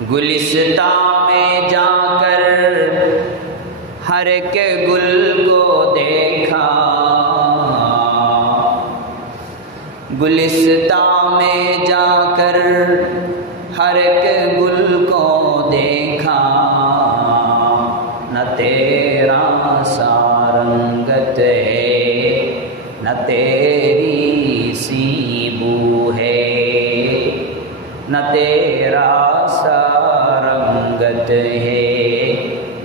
गुलिस्तां में जाकर हर एक गुल को देखा, गुलिस्तां में जाकर हर एक गुल को देखा, न तेरा सा रंगत है न तेरी सी बू है, न तेरा सा रंगत है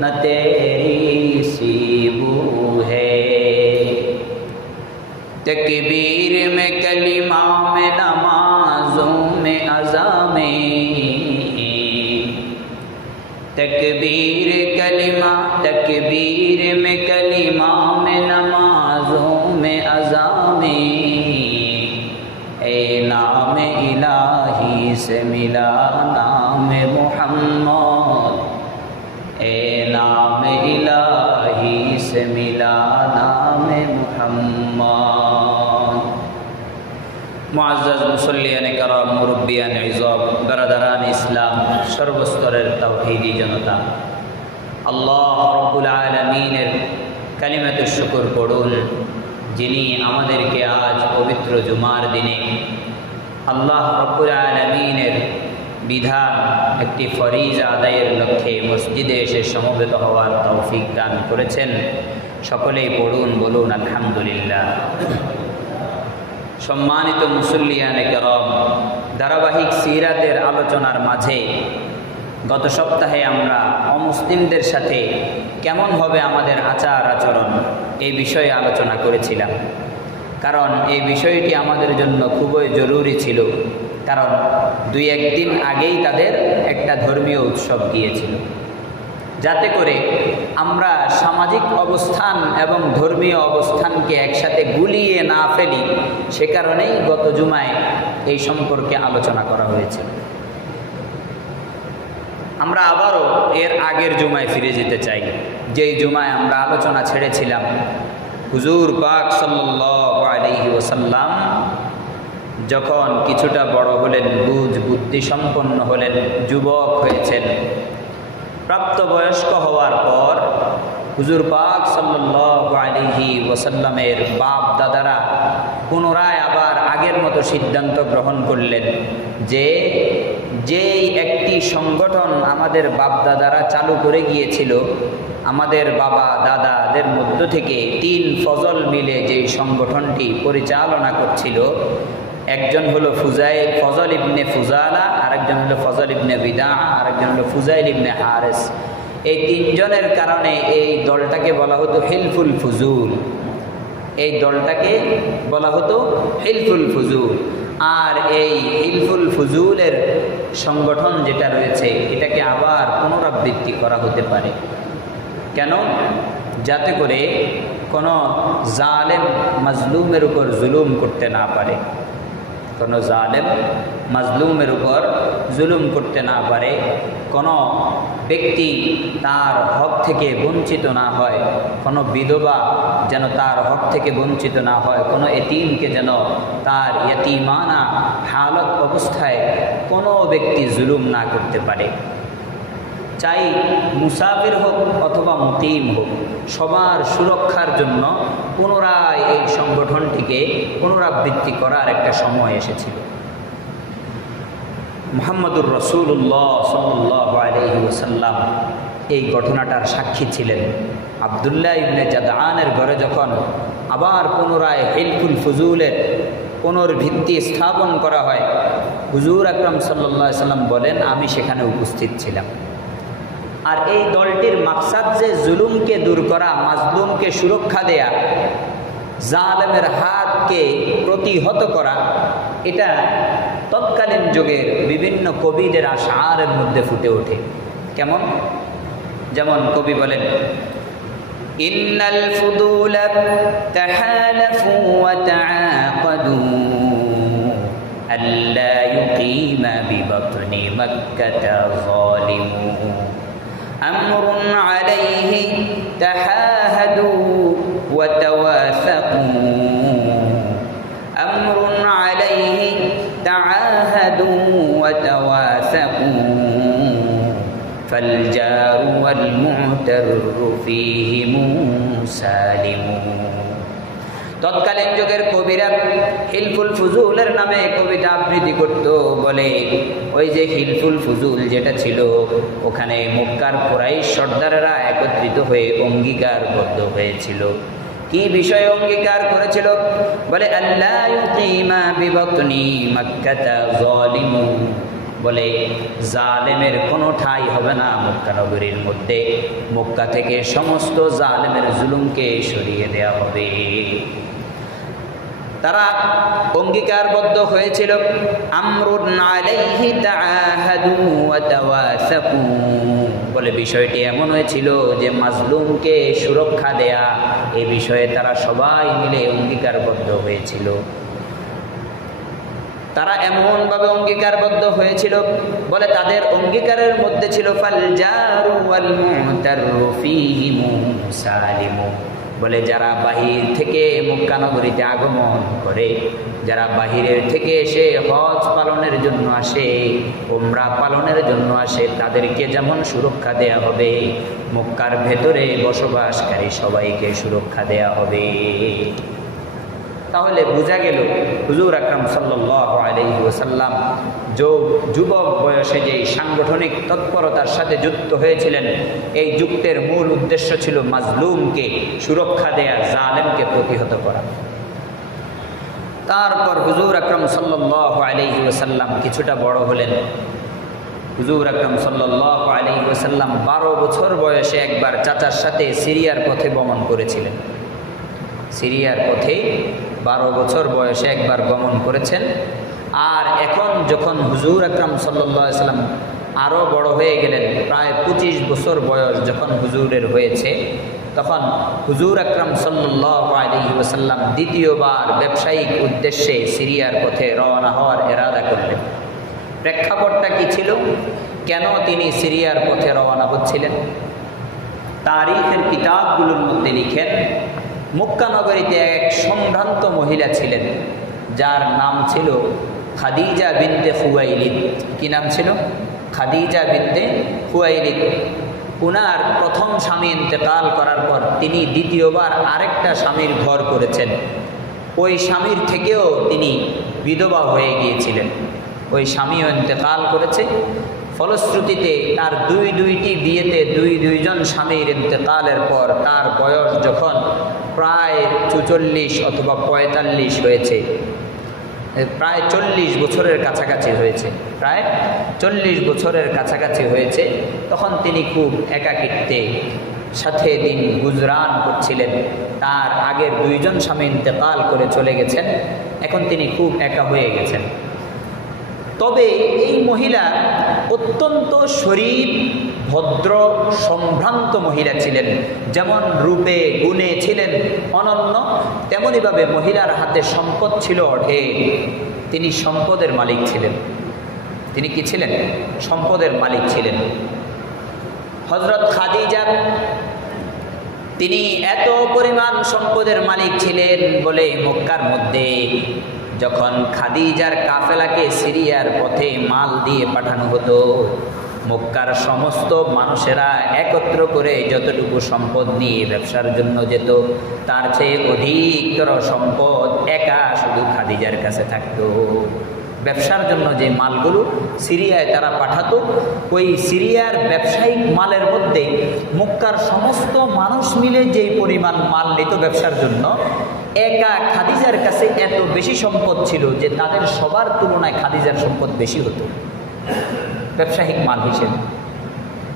न तेरी सी बू है। तकबीर में कलिमा में नमाजों में अज़ा में, तकबीर कलिमा तकबीर में कलिमा में नमाजों में अज़ा में, ए नाम इलाही से मिला नाम मुहम्मद, ए नाम इलाही से मिला नाम मुहम्मद। मुअज़्ज़ज़ मुसल्लियान कराम मुरब्बियान इज़ाम बरदरान इस्लाम सर्वस्तरेर तौहीदी जनता, আল্লাহ রব্বুল আলামিনের কালিমাতুশ শুকর পড়ুন, যিনি আমাদেরকে আজ পবিত্র জুমার দিনে আল্লাহ রব্বুল আলামিনের বিধান একটি ফরিজা আদায়ের লক্ষ্যে মসজিদে এসে সমবেত হওয়ার তৌফিক দান করেছেন। সকলেই পড়ুন, বলুন আলহামদুলিল্লাহ। সম্মানিত মুসল্লিয়ানে কেরাম, ধারাবাহিক সিরাতের আলোচনার মাঝে গত সপ্তাহে আমরা অমুসলিমদের সাথে কেমন হবে আমাদের আচার আচরণ এই বিষয়ে আলোচনা করেছিলাম। কারণ এই বিষয়টি আমাদের জন্য খুবই জরুরি ছিল, কারণ 2-1 দিন আগেই তাদের একটা ধর্মীয় উৎসব গিয়েছিল। যাতে করে আমরা সামাজিক অবস্থান এবং ধর্মীয় অবস্থানকে একসাথে গুলিয়ে না ফেলি, সে কারণেই গত জুমায় এই সম্পর্কে আলোচনা করা হয়েছে। আমরা আবারও এর আগের জুমায় ফিরে যেতে চাই, যেই জুমায় আমরা আলোচনা ছেড়েছিলাম হুজুর পাক সাল্লাল্লাহু আলাইহি ওয়াসাল্লাম যখন কিছুটা বড় হলেন, বুদ্ধি সম্পন্ন হলেন, যুবক হয়েছেন, প্রাপ্তবয়স্ক হওয়ার পর হুজুর পাক সাল্লাল্লাহু আলাইহি ওয়াসাল্লামের বাপ দাদারা পুনরায় আবার আগের মতো সিদ্ধান্ত গ্রহণ করলেন যে যেই একটি সংগঠন আমাদের বাপ দাদারা চালু করে গিয়েছিল, আমাদের বাবা দাদাদের মধ্য থেকে 3 ফজল মিলে যেই সংগঠনটি পরিচালনা করছিল, একজন হলো ফজল ইবনে ফুজালা, আরেকজন হলো ফজল ইবনে বিদা, আরেকজন হলো ফুজাইল ইবনে হারেস। এই 3 জনের কারণে এই দলটাকে বলা হতো হিলফুল ফুজুল। এই দলটাকে বলা হতো হিলফুল ফুজুল। আর এই হিলফুল ফুজুলের সংগঠন যেটা রয়েছে, এটাকে আবার পুনরাবৃত্তি করা হতে পারে। কেন? যাতে করে কোনো জালেম মাজলুমের উপর জুলুম করতে না পারে, কোনো জালেম মাজলুমের উপর জুলুম করতে না পারে, কোনো ব্যক্তি তার হক থেকে বঞ্চিত না হয়, কোনো বিধবা যেন তার হক থেকে বঞ্চিত না হয়, কোনো এতিমকে যেন তার ইয়তিমানা হালত অবস্থায় কোনো ব্যক্তি জুলুম না করতে পারে। চাই মুসাফির হোক অথবা মুকিম হোক, সবার সুরক্ষার জন্য পুনরায় এই সংগঠনটিকে পুনরাবৃত্তি করার একটা সময় এসেছিল। মুহাম্মদুর রাসূলুল্লাহ সাল্লাল্লাহু আলাইহি ওয়াসাল্লাম এই ঘটনাটার সাক্ষী ছিলেন। আব্দুল্লাহ ইবনে জাদআনের ঘরে যখন আবার পুনরায় হিলফুল ফুজুলের পুনর্ভিত্তি স্থাপন করা হয়, হুজুর আকরাম সাল্লাল্লাহু আলাইহি ওয়াসাল্লাম বলেন, আমি সেখানে উপস্থিত ছিলাম। আর এই দলটির মাকসাদ যে জুলুমকে দূর করা, মাজলুমকে সুরক্ষা দেয়া, জালেমের হাতকে প্রতিহত করা, এটা তৎকালীন যুগের বিভিন্ন কবিদের আশআরের মধ্যে ফুটে ওঠে। কেমন? যেমন কবি বলেন, ইন্নাল ফুদুলা তাহালাফু ওয়া তাআকাদু আল্লা ইউকিমা বিবাতনি মক্কাতা যালিমু আমরুন আলাইহি তাহাহাদু ওয়া তাওয়াসাকু আমরুন আলাইহি তাআহাদু ওয়া তাওয়াসাকু ফালজারু ওয়াল মুহতারু ফীহিমু সালিমু। তৎকালীন যুগের কবিরা হিলফুল ফুজুলের নামে কবিতা আবৃত্তি করত। বলে ওই যে হিলফুল ফুজুল যেটা ছিল, ওখানে মক্কার কুরাইশ সর্দারেরা একত্রিত হয়ে অঙ্গীকারবদ্ধ হয়েছিল। কি বিষয়ে অঙ্গীকার করেছিল? বলে আল্লাহ ইউকিমা বিবতনি মাক্কাতা যালিমু, বলে জালেমের কোনো ঠাঁই হবে না মক্কা নগরীর মধ্যে। মক্কা থেকে সমস্ত জালেমের জুলুমকে সরিয়ে দেওয়া হবে। তারা অঙ্গীকারবদ্ধ হয়েছিল। আমরুন আলাইহি তাআহাদু ওয়া তাওয়াসাকু, বলে বিষয়টি এমন হয়েছিল যে মাজলুমকে সুরক্ষা দেয়া, এই বিষয়ে তারা সবাই মিলে অঙ্গীকারবদ্ধ হয়েছিল। তারা এমনভাবে অঙ্গীকারবদ্ধ হয়েছিল, বলে তাদের অঙ্গীকারের মধ্যে ছিল ফালজারু ওয়াল মুহতারু ফীহিমু সালিমু, বলে যারা বাহির থেকে মক্কা নগরীতে আগমন করে, যারা বাহিরের থেকে এসে হজ পালনের জন্য আসে, উমরা পালনের জন্য আসে, তাদেরকে যেমন সুরক্ষা দেয়া হবে, মক্কার ভেতরে বসবাসকারী সবাইকে সুরক্ষা দেয়া হবে। তাহলে বোঝা গেল হুজুর আকরাম সাল্লাল্লাহু আলাইহি ওয়াসাল্লাম যুবক বয়সে যে সাংগঠনিক তৎপরতার সাথে যুক্ত হয়েছিলেন, এই যুক্তের মূল উদ্দেশ্য ছিল মাজলুমকে সুরক্ষা দেয়া, জালেমকে প্রতিহত করা। তারপর হুজুর আকরাম সাল্লাল্লাহু আলাইহি ওয়াসাল্লাম কিছুটা বড় হলেন। হুজুর আকরাম সাল্লাল্লাহু আলাইহি ওয়াসাল্লাম 12 বছর বয়সে একবার চাচার সাথে সিরিয়ার পথে গমন করেছিলেন। সিরিয়ার পথে 12 বছর বয়সে একবার গমন করেছেন। আর এখন যখন হুজুর আকরাম সাল্লাল্লাহু আলাইহি ওয়াসাল্লাম আরও বড় হয়ে গেলেন, প্রায় 25 বছর বয়স যখন হুজুরের হয়েছে, তখন হুজুর আকরাম সাল্লাল্লাহু আলাইহি ওয়াসাল্লাম দ্বিতীয়বার ব্যবসায়িক উদ্দেশ্যে সিরিয়ার পথে রওনা হওয়ার ইরাদা করলেন। প্রেক্ষাপটটা কি ছিল? কেন তিনি সিরিয়ার পথে রওনা হচ্ছিলেন? তারিখের কিতাবগুলোর মধ্যে লিখেন, মক্কা নগরীতে এক সম্ভ্রান্ত মহিলা ছিলেন, যার নাম ছিল খাদিজা বিনতে খুয়াইলিদ। কি নাম ছিল? খাদিজা বিনতে খুয়াইলিদ। উনার প্রথম স্বামী ইন্তেকাল করার পর তিনি দ্বিতীয়বার আরেকটা স্বামীর ঘর করেছেন। ওই স্বামীর থেকেও তিনি বিধবা হয়ে গিয়েছিলেন। ওই স্বামীও ইন্তেকাল করেছে। ফলশ্রুতিতে তার দুইটি বিয়েতে দুইজন স্বামীর ইন্তেকালের পর তার বয়স যখন প্রায় 44 অথবা 45 হয়েছে, প্রায় 40 বছরের কাছাকাছি হয়েছে, প্রায় 40 বছরের কাছাকাছি হয়েছে, তখন তিনি খুব একাকিত্বে সাথে দিন গুজরান করছিলেন। তার আগের 2জন স্বামী ইন্তেকাল করে চলে গেছেন, এখন তিনি খুব একা হয়ে গেছেন। তবে এই মহিলা অত্যন্ত শরীফ, ভদ্র, সম্ভ্রান্ত মহিলা ছিলেন। যেমন রূপে গুণে ছিলেন অনন্য, তেমনিভাবে মহিলার হাতে সম্পদ ছিল অঢেল। তিনি সম্পদের মালিক ছিলেন। তিনি কি ছিলেন? সম্পদের মালিক ছিলেন। হযরত খাদিজা তিনি এত পরিমাণ সম্পদের মালিক ছিলেন বলে মক্কার মধ্যে যখন খাদিজার কাফেলাকে সিরিয়ার পথে মাল দিয়ে পাঠানো হতো, মক্কার সমস্ত মানুষেরা একত্র করে যতটুকু সম্পদ নিয়ে ব্যবসার জন্য যেত, তার চেয়ে অধিকতর সম্পদ একা শুধু খাদিজার কাছে থাকতো। ব্যবসার জন্য যে মালগুলো সিরিয়ায় তারা পাঠাতো, ওই সিরিয়ার ব্যবসায়িক মালের মধ্যে মক্কার সমস্ত মানুষ মিলে যেই পরিমাণ মাল নিত ব্যবসার জন্য, একা খাদিজার কাছে এত বেশি সম্পদ ছিল যে তাদের সবার তুলনায় খাদিজার সম্পদ বেশি হতো ব্যবসায়িক মাল হিসেবে।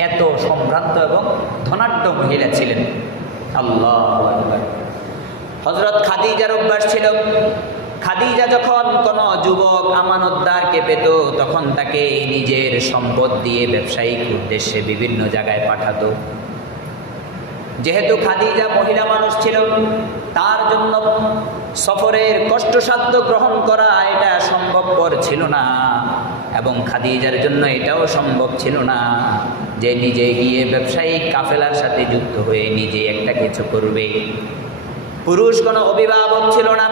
এত সম্ভ্রান্ত এবং ধনাঢ্য মহিলা ছিলেন। আল্লাহু আকবার। হযরত খাদিজার অভ্যাস ছিল, খাদিজা যখন কোনো যুবক আমানতদারকে পেত, তখন তাকে নিজের সম্পদ দিয়ে ব্যবসায়িক উদ্দেশ্যে বিভিন্ন জায়গায় পাঠাতো। যেহেতু খাদিজা মহিলা মানুষ ছিল, তার জন্য সফরের কষ্টসাধ্য গ্রহণ করা এটা সম্ভবপর ছিল না, এবং খাদিজার জন্য এটাও সম্ভব ছিল না যে নিজে গিয়ে ব্যবসায়িক কাফেলার সাথে যুক্ত হয়ে নিজে একটা কিছু করবে। পুরুষ কোনো অভিভাবক ছিল না,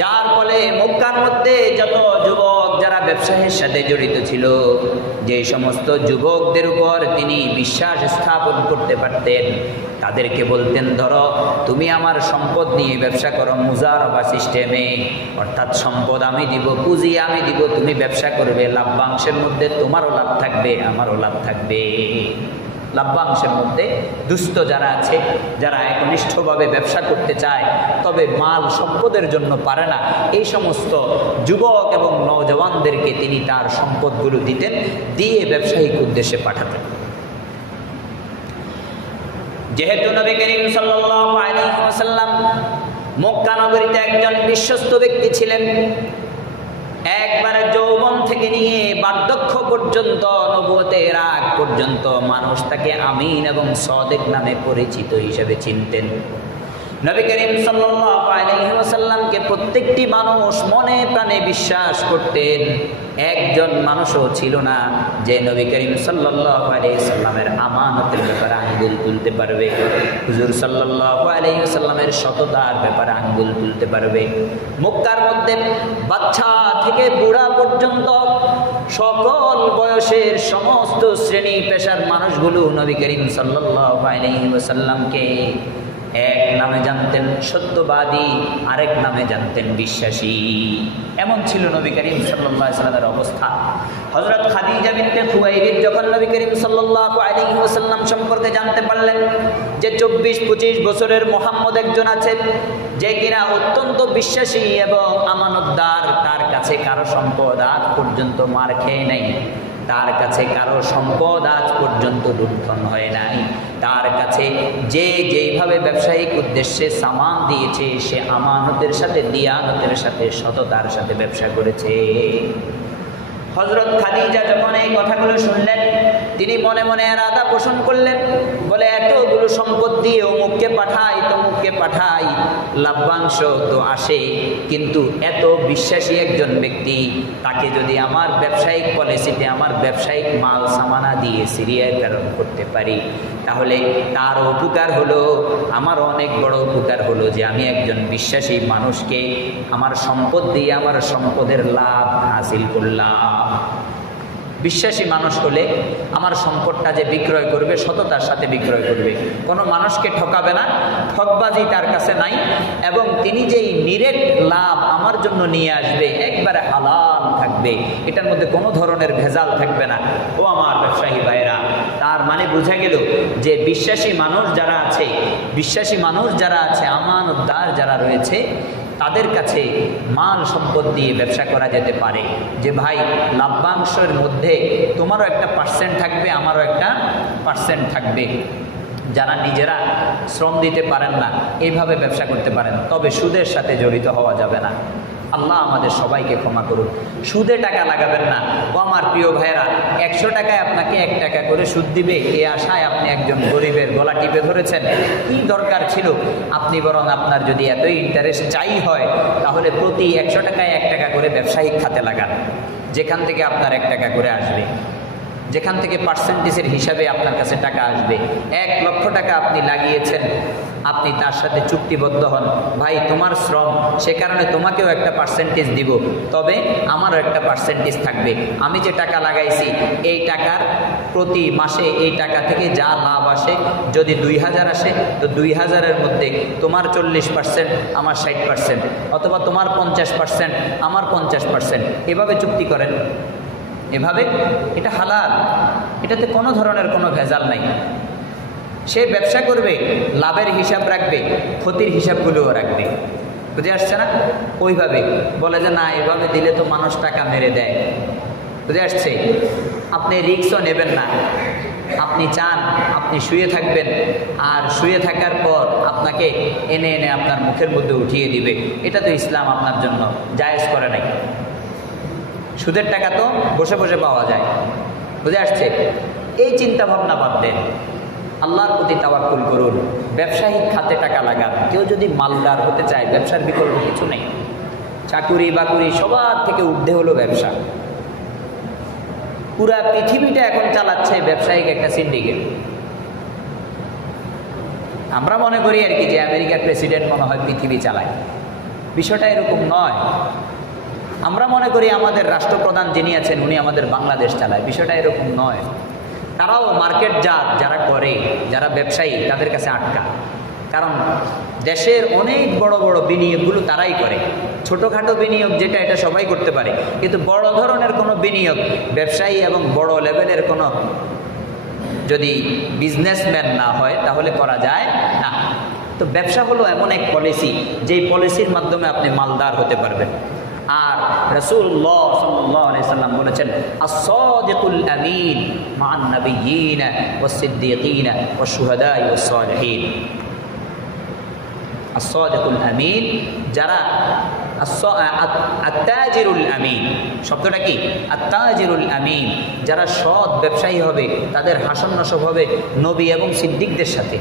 যার ফলে মক্কার মধ্যে যত যুবক যারা ব্যবসায়ের সাথে জড়িত ছিল, যে সমস্ত যুবকদের উপর তিনি বিশ্বাস স্থাপন করতে পারতেন, তাদেরকে বলতেন, ধরো তুমি আমার সম্পদ নিয়ে ব্যবসা করো মুজারাবা সিস্টেমে, অর্থাৎ সম্পদ আমি দিব, পুঁজি আমি দিব, তুমি ব্যবসা করবে, লাভ্যাংশের মধ্যে তোমারও লাভ থাকবে, আমারও লাভ থাকবে। লাভ্যাংশের মধ্যে দুস্থ যারা আছে, যারা একনিষ্ঠভাবে ব্যবসা করতে চায় তবে মাল সম্পদের জন্য পারে না, এই সমস্ত যুবক এবং নওজওয়ানদেরকে তিনি তার সম্পদগুলো দিতেন, দিয়ে ব্যবসায়িক উদ্দেশ্যে পাঠাতেন। যেহেতু নবী করিম সাল্লাল্লাহু আলাইহি ওয়াসাল্লাম মক্কা নগরীতে একজন বিশ্বস্ত ব্যক্তি ছিলেন, একবারে যৌবন থেকে নিয়ে বার্ধক্য পর্যন্ত, নবুয়তের আগ পর্যন্ত মানুষ তাকে আমিন এবং সাদিক নামে পরিচিত হিসেবে চিনতেন। নবী করিম সাল্লাল্লাহু আলাইহি ওয়াসাল্লামকে প্রত্যেকটি মানুষ মনে প্রাণে বিশ্বাস করতেন। একজন মানুষও ছিল না যে নবী করিম সাল্লাল্লাহু আলাইহি ওয়াসাল্লামের আমানতের ব্যাপারে আঙ্গুল তুলতে পারবে, হুজুর সাল্লাল্লাহু আলাইহি ওয়াসাল্লামের সততার ব্যাপারে আঙ্গুল তুলতে পারবে। মক্কার মধ্যে বাচ্চা থেকে বুড়া পর্যন্ত সকল বয়সের সমস্ত শ্রেণী পেশার মানুষগুলো নবী করিম সাল্লাল্লাহু আলাইহি ওয়াসাল্লামকে এক নামে জানতেন সত্যবাদী, আরেক নামে জানতেন বিশ্বাসী। এমন ছিল নবী করিম সাল্লাল্লাহু আলাইহি ওয়াসাল্লামের অবস্থা। হযরত খাদিজা বিনতে খুয়াইলিদ যখন নবী করিম সাল্লাল্লাহু আলাইহি ওয়াসাল্লাম সম্পর্কে জানতে পারলেন যে 24-25 বছরের মুহাম্মদ একজন আছে যে কিনা অত্যন্ত বিশ্বাসী এবং আমানতদার, তার কাছে কারো সম্পদ আজ পর্যন্ত মার খেয়ে নাই, তার কাছে কারো সম্পদ আজ পর্যন্ত লুণ্ঠন হয় নাই, তার কাছে যে যেইভাবে ব্যবসায়িক উদ্দেশ্যে সামান দিয়েছে সে আমানতের সাথে, দিয়ানতের সাথে, সততার সাথে ব্যবসা করেছে। হযরত খাদিজা যখন এই কথাগুলো শুনলেন, তিনি মনে মনে এরাদা পোষণ করলেন, বলে এতগুলো সম্পদ দিয়ে অমুককে পাঠাই, তমুককে পাঠাই, লাভ্যাংশ তো আসে, কিন্তু এত বিশ্বাসী একজন ব্যক্তি, তাকে যদি আমার ব্যবসায়িক পলিসিতে আমার ব্যবসায়িক মাল সামানা দিয়ে সিরিয়াকরণ করতে পারি, তাহলে তার উপকার হলো, আমার অনেক বড় উপকার হলো যে আমি একজন বিশ্বাসী মানুষকে আমার সম্পদ দিয়ে আমার সম্পদের লাভ হাসিল করলাম। বিশ্বাসী মানুষ হলে আমার সম্পদটা যে বিক্রয় করবে সততার সাথে বিক্রয় করবে, কোনো মানুষকে ঠকাবে না, ঠকবাজি তার কাছে নাই, এবং তিনি যেই নিরেট লাভ আমার জন্য নিয়ে আসবে একবারে হালাল থাকবে, এটার মধ্যে কোনো ধরনের ভেজাল থাকবে না। ও আমার ব্যবসায়ী ভাইরা, তার মানে বোঝা গেল যে বিশ্বাসী মানুষ যারা আছে, বিশ্বাসী মানুষ যারা আছে, আমানতদার যারা রয়েছে, তাদের কাছে মাল সম্পদ দিয়ে ব্যবসা করা যেতে পারে। যে ভাই লাভ্যাংশের মধ্যে তোমারও একটা পার্সেন্ট থাকবে, আমারও একটা পার্সেন্ট থাকবে। যারা নিজেরা শ্রম দিতে পারেন না এইভাবে ব্যবসা করতে পারেন, তবে সুদের সাথে জড়িত হওয়া যাবে না। আল্লাহ আমাদের সবাইকে ক্ষমা করুন। সুদে টাকা লাগাবেন না। ও আমার প্রিয় ভাইয়েরা, 100 টাকায় আপনাকে 1 টাকা করে সুদ দিবে, এই আশায় আপনি একজন গরিবের গলা টিপে ধরেছেন। কি দরকার ছিল? আপনি বরং আপনার যদি এতই ইন্টারেস্ট চাই হয়, তাহলে প্রতি 100 টাকায় 1 টাকা করে ব্যবসায়িক খাতে লাগান, যেখান থেকে আপনার 1 টাকা করে আসবে, যেখান থেকে পার্সেন্টেজের হিসাবে আপনার কাছে টাকা আসবে। 1 লক্ষ টাকা আপনি লাগিয়েছেন, আপনি তার সাথে চুক্তিবদ্ধ হন, ভাই তোমার শ্রম, সে কারণে তোমাকেও একটা পার্সেন্টেজ দিব, তবে আমারও একটা পার্সেন্টেজ থাকবে। আমি যে টাকা লাগাইছি এই টাকার প্রতি মাসে এই টাকা থেকে যা লাভ আসে, যদি 2000 আসে তো 2000-এর মধ্যে তোমার 40%, আমার 60%, অথবা তোমার 50%, আমার 50%, এভাবে চুক্তি করেন। এভাবে এটা হালাল, এটাতে কোনো ধরনের কোনো ভেজাল নাই। সে ব্যবসা করবে, লাভের হিসাব রাখবে, ক্ষতির হিসাবগুলোও রাখবে। বুঝে আসছে না? ওইভাবে বলে যে না, এভাবে দিলে তো মানুষ টাকা মেরে দেয়। বুঝে আসছে? আপনি রিস্কও নেবেন না। আপনি চান আপনি শুয়ে থাকবেন, আর শুয়ে থাকার পর আপনাকে এনে এনে আপনার মুখের মধ্যে উঠিয়ে দিবে, এটা তো ইসলাম আপনার জন্য জায়েজ করে নাই। সুদের টাকা তো বসে বসে পাওয়া যায়। বুঝে আসছে? এই চিন্তা ভাবনা বাদ দেন, আল্লাহর প্রতি তাওয়াক্কুল করুন, ব্যবসায়িক খাতে টাকা লাগান। কেউ যদি মালদার হতে চায়, ব্যবসার বিকল্প কিছু নেই। চাকুরি বাকুরি সবার থেকে ঊর্ধ্বে হলো ব্যবসা। পুরা পৃথিবীটা এখন চালাচ্ছে ব্যবসায়িক একটা সিন্ডিকেট। আমরা মনে করি আর কি যে আমেরিকার প্রেসিডেন্ট মনে হয় পৃথিবী চালায়, বিষয়টা এরকম নয়। আমরা মনে করি আমাদের রাষ্ট্রপ্রধান যিনি আছেন উনি আমাদের বাংলাদেশ চালায়, বিষয়টা এরকম নয়। তারাও মার্কেট যারা করে, যারা ব্যবসায়ী, তাদের কাছে আটকা। কারণ দেশের অনেক বড় বড় বিনিয়োগগুলো তারাই করে। ছোটোখাটো বিনিয়োগ যেটা, এটা সবাই করতে পারে, কিন্তু বড় ধরনের কোনো বিনিয়োগ ব্যবসায়ী এবং বড় লেভেলের কোনো যদি বিজনেসম্যান না হয় তাহলে করা যায় না। তো ব্যবসা হলো এমন এক পলিসি, যেই পলিসির মাধ্যমে আপনি মালদার হতে পারবেন। আর রাসূলুল্লাহ সাল্লাল্লাহু আলাইহি সাল্লাম বলেছেন, আস-সাদিকুল আমিন মা'আন নাবিয়্যিন ওয়াস-সিদ্দীকিন ওয়াশ-শুহাদা'i ওয়াস-সালিহিন। আস-সাদিকুল আমিন, যারা আত-তাজিরুল আমিন, শব্দটা কি? আত-তাজিরুল আমিন, যারা সৎ ব্যবসায়ী হবে তাদের হাসন নসব হবে নবী এবং সিদ্দিকদের সাথে,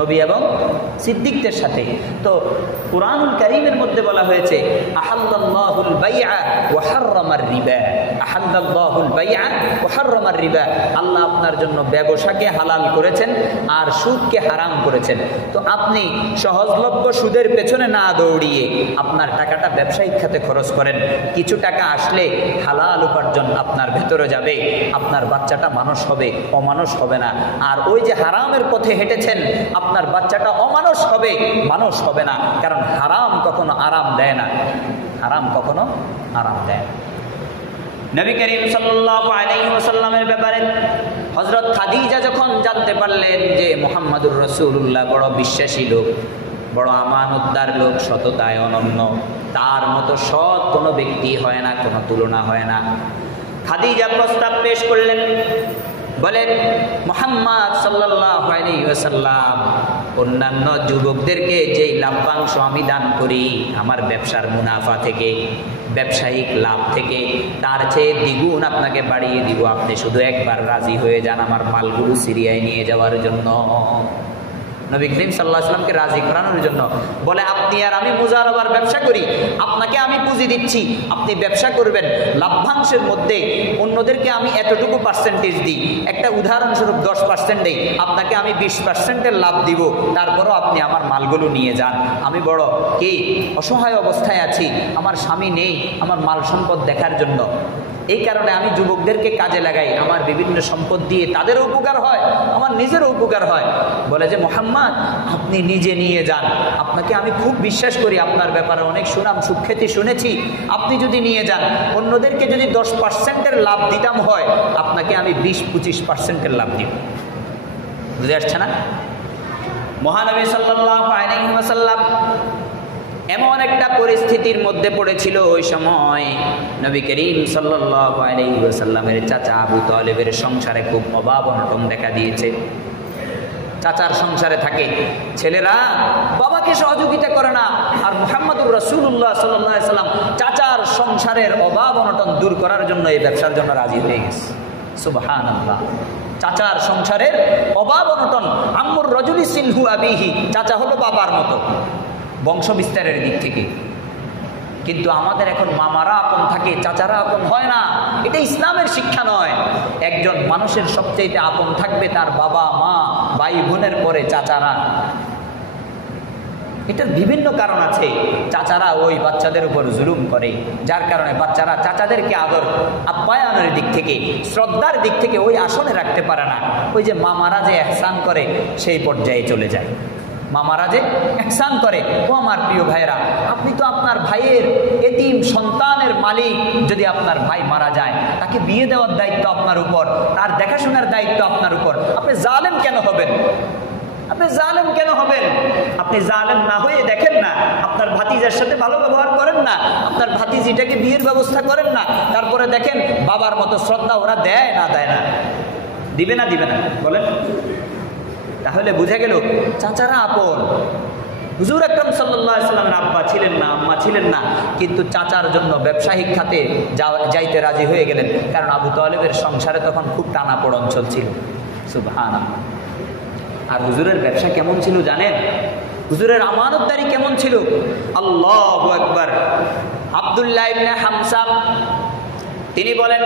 নবী এবং সিদ্দিকদের সাথে। তো কুরআনুল কারীমের মধ্যে বলা হয়েছে, আহাল্লাল্লাহুল বাইআ ওয়া হাররামার রিবা। আহাল্লাল্লাহুল বাইআ ওয়া হাররামার রিবা, আল্লাহ আপনার জন্য ব্যবসাকে হালাল করেছেন আর সুদকে হারাম করেছেন। তো আপনি সহজলভ্য সুদের পেছনে না দৌড়িয়ে আপনার টাকাটা ব্যবসায়িক খাতে খরচ করেন। কিছু টাকা আসলে হালাল উপার্জন আপনার ভেতরে যাবে, আপনার বাচ্চাটা মানুষ হবে, অমানুষ হবে না। আর ওই যে হারামের পথে হেঁটেছেন, আপনার বাচ্চাটা অমানুষ হবে, মানুষ হবে না। কারণ হারাম কখনো আরাম দেয় না, হারাম কখনো আরাম দেয় না। নবী করিম সাল্লাল্লাহু আলাইহি ওয়াসাল্লামের ব্যাপারে হযরত খাদিজা যখন জানতে পারলেন যে মুহাম্মাদুর রাসূলুল্লাহ বড় বিশ্বাসী লোক, বড় আমানতদার লোক, সততায় অনন্য, তার মতো সৎ কোনো ব্যক্তি হয় না, কোনো তুলনা হয় না। খাদিজা প্রস্তাব পেশ করলেন, বলেন, মুহাম্মদ সাল্লাল্লাহু আলাইহি ওয়াসাল্লাম, অন্যান্য যুবকদেরকে যেই লাভ্যাংশ আমি দান করি আমার ব্যবসার মুনাফা থেকে, ব্যবসায়িক লাভ থেকে, তার চেয়ে দ্বিগুণ আপনাকে বাড়িয়ে দিব। আপনি শুধু একবার রাজি হয়ে যান আমার মালগুলো সিরিয়ায় নিয়ে যাওয়ার জন্য। নবী করিম সাল্লাল্লাহু আলাইহি ওয়াসাল্লামকে রাজি করানোর জন্য বলে, আপনি আর আমি মুজারাবার ব্যবসা করি, আপনাকে আমি পুঁজি দিচ্ছি, আপনি ব্যবসা করবেন, লাভ্যাংশের মধ্যে অন্যদেরকে আমি এতটুকু পার্সেন্টেজ দিই। একটা উদাহরণস্বরূপ 10% দেই, আপনাকে আমি 20%-এর লাভ দিব, তারপরও আপনি আমার মালগুলো নিয়ে যান। আমি বড় কি অসহায় অবস্থায় আছি, আমার স্বামী নেই আমার মাল সম্পদ দেখার জন্য, এই কারণে আমি যুবকদেরকে কাজে লাগাই, আমার বিভিন্ন সম্পদ দিয়ে তাদেরও উপকার হয়, আমার নিজেরও উপকার হয়। বলে যে মুহাম্মদ, আপনি নিজে নিয়ে যান, আপনাকে আমি খুব বিশ্বাস করি, আপনার ব্যাপারে অনেক সুনাম সুখ্যাতি শুনেছি, আপনি যদি নিয়ে যান। অন্যদেরকে যদি 10%-এর লাভ দিতাম হয়, আপনাকে আমি 20-25%-এর লাভ দিব। বুঝে আসছে না? মহানবী সাল্লাল্লাহু আলাইহি ওয়াসাল্লাম এমন একটা পরিস্থিতির মধ্যে পড়েছিল ওই সময়, নবী করিম সাল্লাল্লাহু আলাইহি ওয়াসাল্লামের চাচা আবু তালেবের সংসারে খুব অভাব অনটন দেখা দিয়েছে। চাচার সংসারে থাকে, ছেলেরা বাবাকে সহযোগিতা করে না, আর মুহাম্মদুর রাসূলুল্লাহ সাল্লাল্লাহু আলাইহি ওয়াসাল্লাম চাচার সংসারের অভাব অনটন দূর করার জন্য এই ব্যবসার জন্য রাজি হয়ে গেছে। সুবহানাল্লাহ। চাচার সংসারের অভাব অনটন, আম্মুর রাজুলি সিনহু আবিহি, চাচা হলো বাবার মতো বংশ বিস্তারের দিক থেকে। কিন্তু আমাদের এখন মামারা আপন থাকে, চাচারা আপন হয় না। এটা ইসলামের শিক্ষা নয়। একজন মানুষের সবচেয়ে আপন থাকবে তার বাবা মা, ভাই বোনের পরে চাচারা। এটার বিভিন্ন কারণ আছে। চাচারা ওই বাচ্চাদের উপর জুলুম করে, যার কারণে বাচ্চারা চাচাদেরকে আদর আপ্যায়নের দিক থেকে, শ্রদ্ধার দিক থেকে ওই আসনে রাখতে পারে না। ওই যে মামারা যে ইহসান করে সেই পর্যায়ে চলে যায়। মামারা যে ইহসান করে, ও আমার প্রিয় ভাইরা, আপনি তো আপনার ভাইয়ের এতিম সন্তানের মালিক। যদি আপনার ভাই মারা যায়, তাকে বিয়ে দেওয়ার দায়িত্ব আপনার উপর, তার দেখাশোনার দায়িত্ব আপনার উপর। আপনি জালেম কেন হবেন? আপনি জালেম কেন হবেন? আপনি জালেম না হয়ে দেখেন না, আপনার ভাতিজার সাথে ভালো ব্যবহার করেন না, আপনার ভাতিজিটাকে বিয়ের ব্যবস্থা করেন না, তারপরে দেখেন বাবার মতো শ্রদ্ধা ওরা দেয় না, দেয় না, দিবে না, দিবে না, বলেন। তাহলে বুঝে গেল চাচারা আপন। হুজুর আকরাম সাল্লাল্লাহু আলাইহি ওয়াসাল্লামের আব্বা ছিলেন না, আম্মা ছিলেন না, কিন্তু চাচার জন্য ব্যবসায়িক খাতে যাইতে রাজি হয়ে গেলেন। কারণ আবু তালেবের সংসারে তখন খুব টানাপোড়েন চলছিল। সুবহানাল্লাহ। আর হুজুরের ব্যবসা কেমন ছিল জানেন? হুজুরের আমানতদারি কেমন ছিল? আল্লাহু আকবার। আব্দুল্লাহ ইবনে হামসা তিনি বলেন,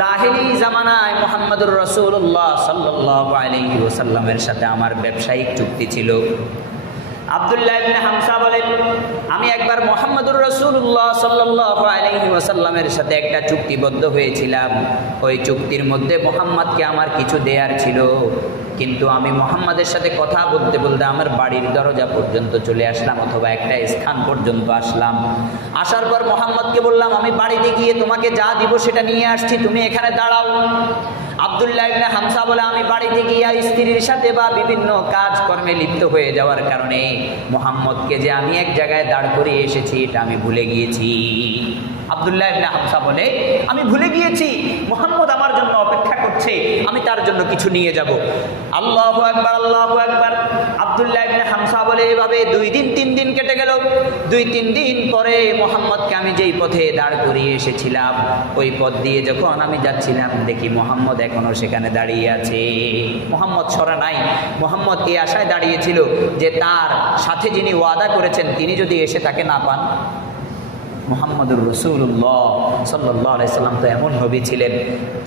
জাহিলি জামানায় মুহাম্মদুর রাসূলুল্লাহ সাল্লাল্লাহু আলাইহি ওয়াসাল্লামের সাথে আমার ব্যবসায়িক চুক্তি ছিল। আব্দুল্লাহ ইবনে হামসা বলেন, আমি একবার মুহাম্মদুর রাসূলুল্লাহ সাল্লাল্লাহু আলাইহি ওয়াসাল্লামের সাথে একটা চুক্তিবদ্ধ হয়েছিলাম। ওই চুক্তির মধ্যে মুহাম্মদকে আমার কিছু দেয়ার ছিল, কিন্তু আমি মুহাম্মাদের সাথে কথা বলতে বলতে আমার বাড়ির দরজা পর্যন্ত চলে আসলাম, অথবা একটা স্থান পর্যন্ত আসলাম। আসার পর মুহাম্মদকে বললাম, আমি বাড়িতে গিয়ে তোমাকে যা দিব সেটা নিয়ে আসছি, তুমি এখানে দাঁড়াও। আব্দুল্লাহ ইবনে হামসা বলে, আমি বাড়িতে গিয়ে স্ত্রীর সাথে বা বিভিন্ন কাজকর্মে লিপ্ত হয়ে যাওয়ার কারণে মুহাম্মদকে যে আমি এক জায়গায় দাঁড় করিয়ে এসেছি এটা আমি ভুলে গিয়েছি। আব্দুল্লাহ ইবনে হামসা বলে, আমি ভুলে গিয়েছি মুহাম্মদ আমার জন্য অপেক্ষা করছে, আমি তার জন্য কিছু নিয়ে যাব। আল্লাহু আকবার, আল্লাহু আকবার। আব্দুল্লাহ ইবনে হামসা বলে, এভাবে 2 দিন 3 দিন কেটে গেল। 2-3 দিন পরে মুহাম্মদকে আমি যেই পথে দাঁড় করিয়ে এসেছিলাম ওই পথ দিয়ে যখন আমি যাচ্ছিলাম দেখি মুহাম্মদ এখনো সেখানে দাঁড়িয়ে আছে। মুহাম্মদ সরা নাই। মুহাম্মদ এই আশায় দাঁড়িয়েছিল যে তার সাথে যিনি ওয়াদা করেছেন তিনি যদি এসে তাকে না পান। মুহাম্মদুর রাসূলুল্লাহ সাল্লাল্লাহু আলাইহি সাল্লাম তো এমন নবী ছিলেন,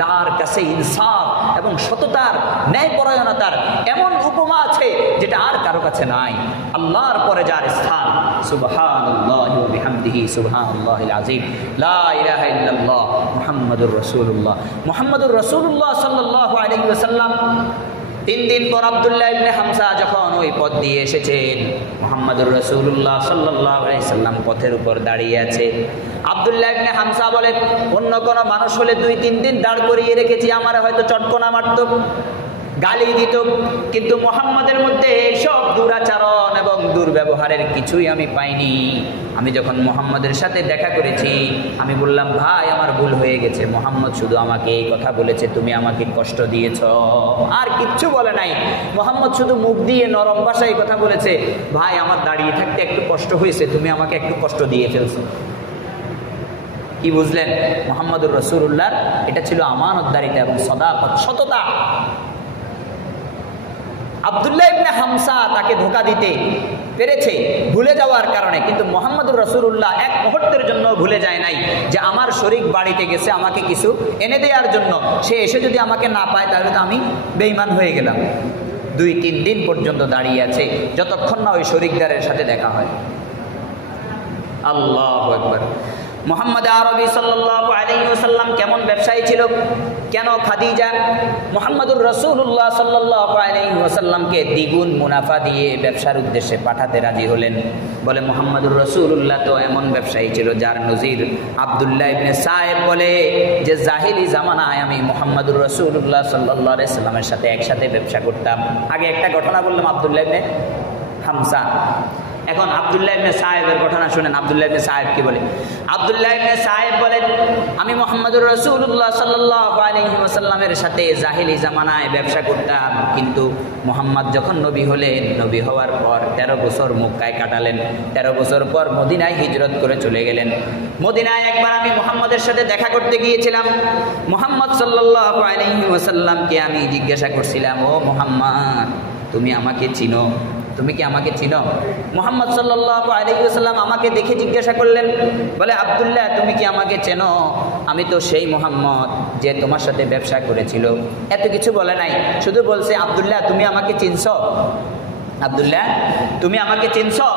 তার কাছে ইনসাফ এবং সততার, ন্যায়পরায়ণতার এমন উপমা আছে যেটা আর কারো কাছে নাই। আল্লাহর পরে যার স্থান, সুবহানাল্লাহি ওয়া বিহামদিহি সুবহানাল্লাহিল আযীম, লা ইলাহা ইল্লাল্লাহ মুহাম্মাদুর রাসূলুল্লাহ। মুহাম্মদুর রাসূলুল্লাহ সাল্লাল্লাহু আলাইহি ওয়াসাল্লাম 3 দিন পর আব্দুল্লাহ ইবনে হামসা যখন ওই পথ দিয়ে এসেছেন, মুহাম্মদুর রাসূলুল্লাহ সাল্লাল্লাহু আলাইহি সাল্লাম পথের উপর দাঁড়িয়ে আছে। আব্দুল্লাহ ইবনে হামসা বলে, অন্য কোনো মানুষ হলে 2-3 দিন দাঁড় করিয়ে রেখেছি, আমার হয়তো চটকনা মারত, গালি দিত, কিন্তু মুহাম্মাদের মধ্যে সব দুরাচরণ এবং দুর্ব্যবহারের কিছুই আমি পাইনি। আমি যখন মুহাম্মাদের সাথে দেখা করেছি আমি বললাম, ভাই আমার ভুল হয়ে গেছে, মুহাম্মদ শুধু আমাকে এই কথা বলেছে তুমি আমাকে কষ্ট দিয়েছ, আর কিচ্ছু বলে নাই। মুহাম্মদ শুধু মুখ দিয়ে নরম ভাষায় কথা বলেছে, ভাই আমার দাঁড়িয়ে থাকতে একটু কষ্ট হয়েছে, তুমি আমাকে একটু কষ্ট দিয়ে ফেলছো। কি বুঝলেন? মুহাম্মদুর রাসূলুল্লাহ এটা ছিল আমানতদারিতা এবং সদাকত, সততা। আব্দুল্লাহ ইবনে হামসা তাকে ধোঁকা দিতে পেরেছে ভুলে যাওয়ার কারণে, কিন্তু মুহাম্মদুর রাসূলুল্লাহ এক মুহূর্তের জন্য ভুলে যায় নাই যে আমার শরীক বাড়িতে গেছে আমাকে কিছু এনে দেওয়ার জন্য, সে এসে যদি আমাকে না পায় তাহলে তো আমি বেঈমান হয়ে গেলাম। 2-3 দিন পর্যন্ত দাঁড়িয়ে আছে যতক্ষণ না ওই শরীকদারের সাথে দেখা হয়। আল্লাহু আকবার। মুহাম্মদ আরবি সাল্লাল্লাহু আলাইহি ওয়াসাল্লাম কেমন ব্যবসায়ী ছিল, কেন খাদিজা মুহাম্মদুর রাসূলুল্লাহ সাল্লাল্লাহু আলাইহি ওয়াসাল্লামকে দ্বিগুণ মুনাফা দিয়ে ব্যবসার উদ্দেশ্যে পাঠাতে রাজি হলেন? বলে মুহাম্মদুর রাসূলুল্লাহ তো এমন ব্যবসায়ী ছিল যার নজির আব্দুল্লাহ ইবনে সায়েব বলে যে জাহিলি জামানায় আমি মুহাম্মদুর রাসূলুল্লাহ সাল্লাল্লাহু আলাইহি ওয়াসাল্লামের সাথে একসাথে ব্যবসা করতাম। আগে একটা ঘটনা বললাম আব্দুল্লাহ ইবনে হামসা, এখন আব্দুল্লাহ ইবনে সায়েবের ঘটনা শুনেন। আব্দুল্লাহ ইবনে সায়েব কি বলে? আব্দুল্লাহ ইবনে সায়েব বলেন, আমি মুহাম্মদুর রাসূলুল্লাহ সাল্লাল্লাহু আলাইহি ওয়াসাল্লামের সাথে জাহিলি জামানায় ব্যবসা করতাম, কিন্তু মুহাম্মদ যখন নবী হলেন, নবী হওয়ার পর 13 বছর মক্কায় কাটালেন, 13 বছর পর মদিনায় হিজরত করে চলে গেলেন। মদিনায় একবার আমি মুহাম্মদের সাথে দেখা করতে গিয়েছিলাম। মুহাম্মদ সাল্লাল্লাহু আলাইহি ওয়াসাল্লামকে আমি জিজ্ঞাসা করছিলাম, ও মুহাম্মদ তুমি আমাকে চিনো? তুমি কি আমাকে চিনো? মুহাম্মদ সাল্লাল্লাহু আলাইহি ওয়াসাল্লাম আমাকে দেখে জিজ্ঞাসা করলেন, বলে আব্দুল্লাহ তুমি কি আমাকে চেনো? আমি তো সেই মুহাম্মদ যে তোমার সাথে ব্যবসা করেছিল। এত কিছু বলে নাই, শুধু বলছে আব্দুল্লাহ তুমি আমাকে চিনছো? আব্দুল্লাহ তুমি আমাকে চিনছো?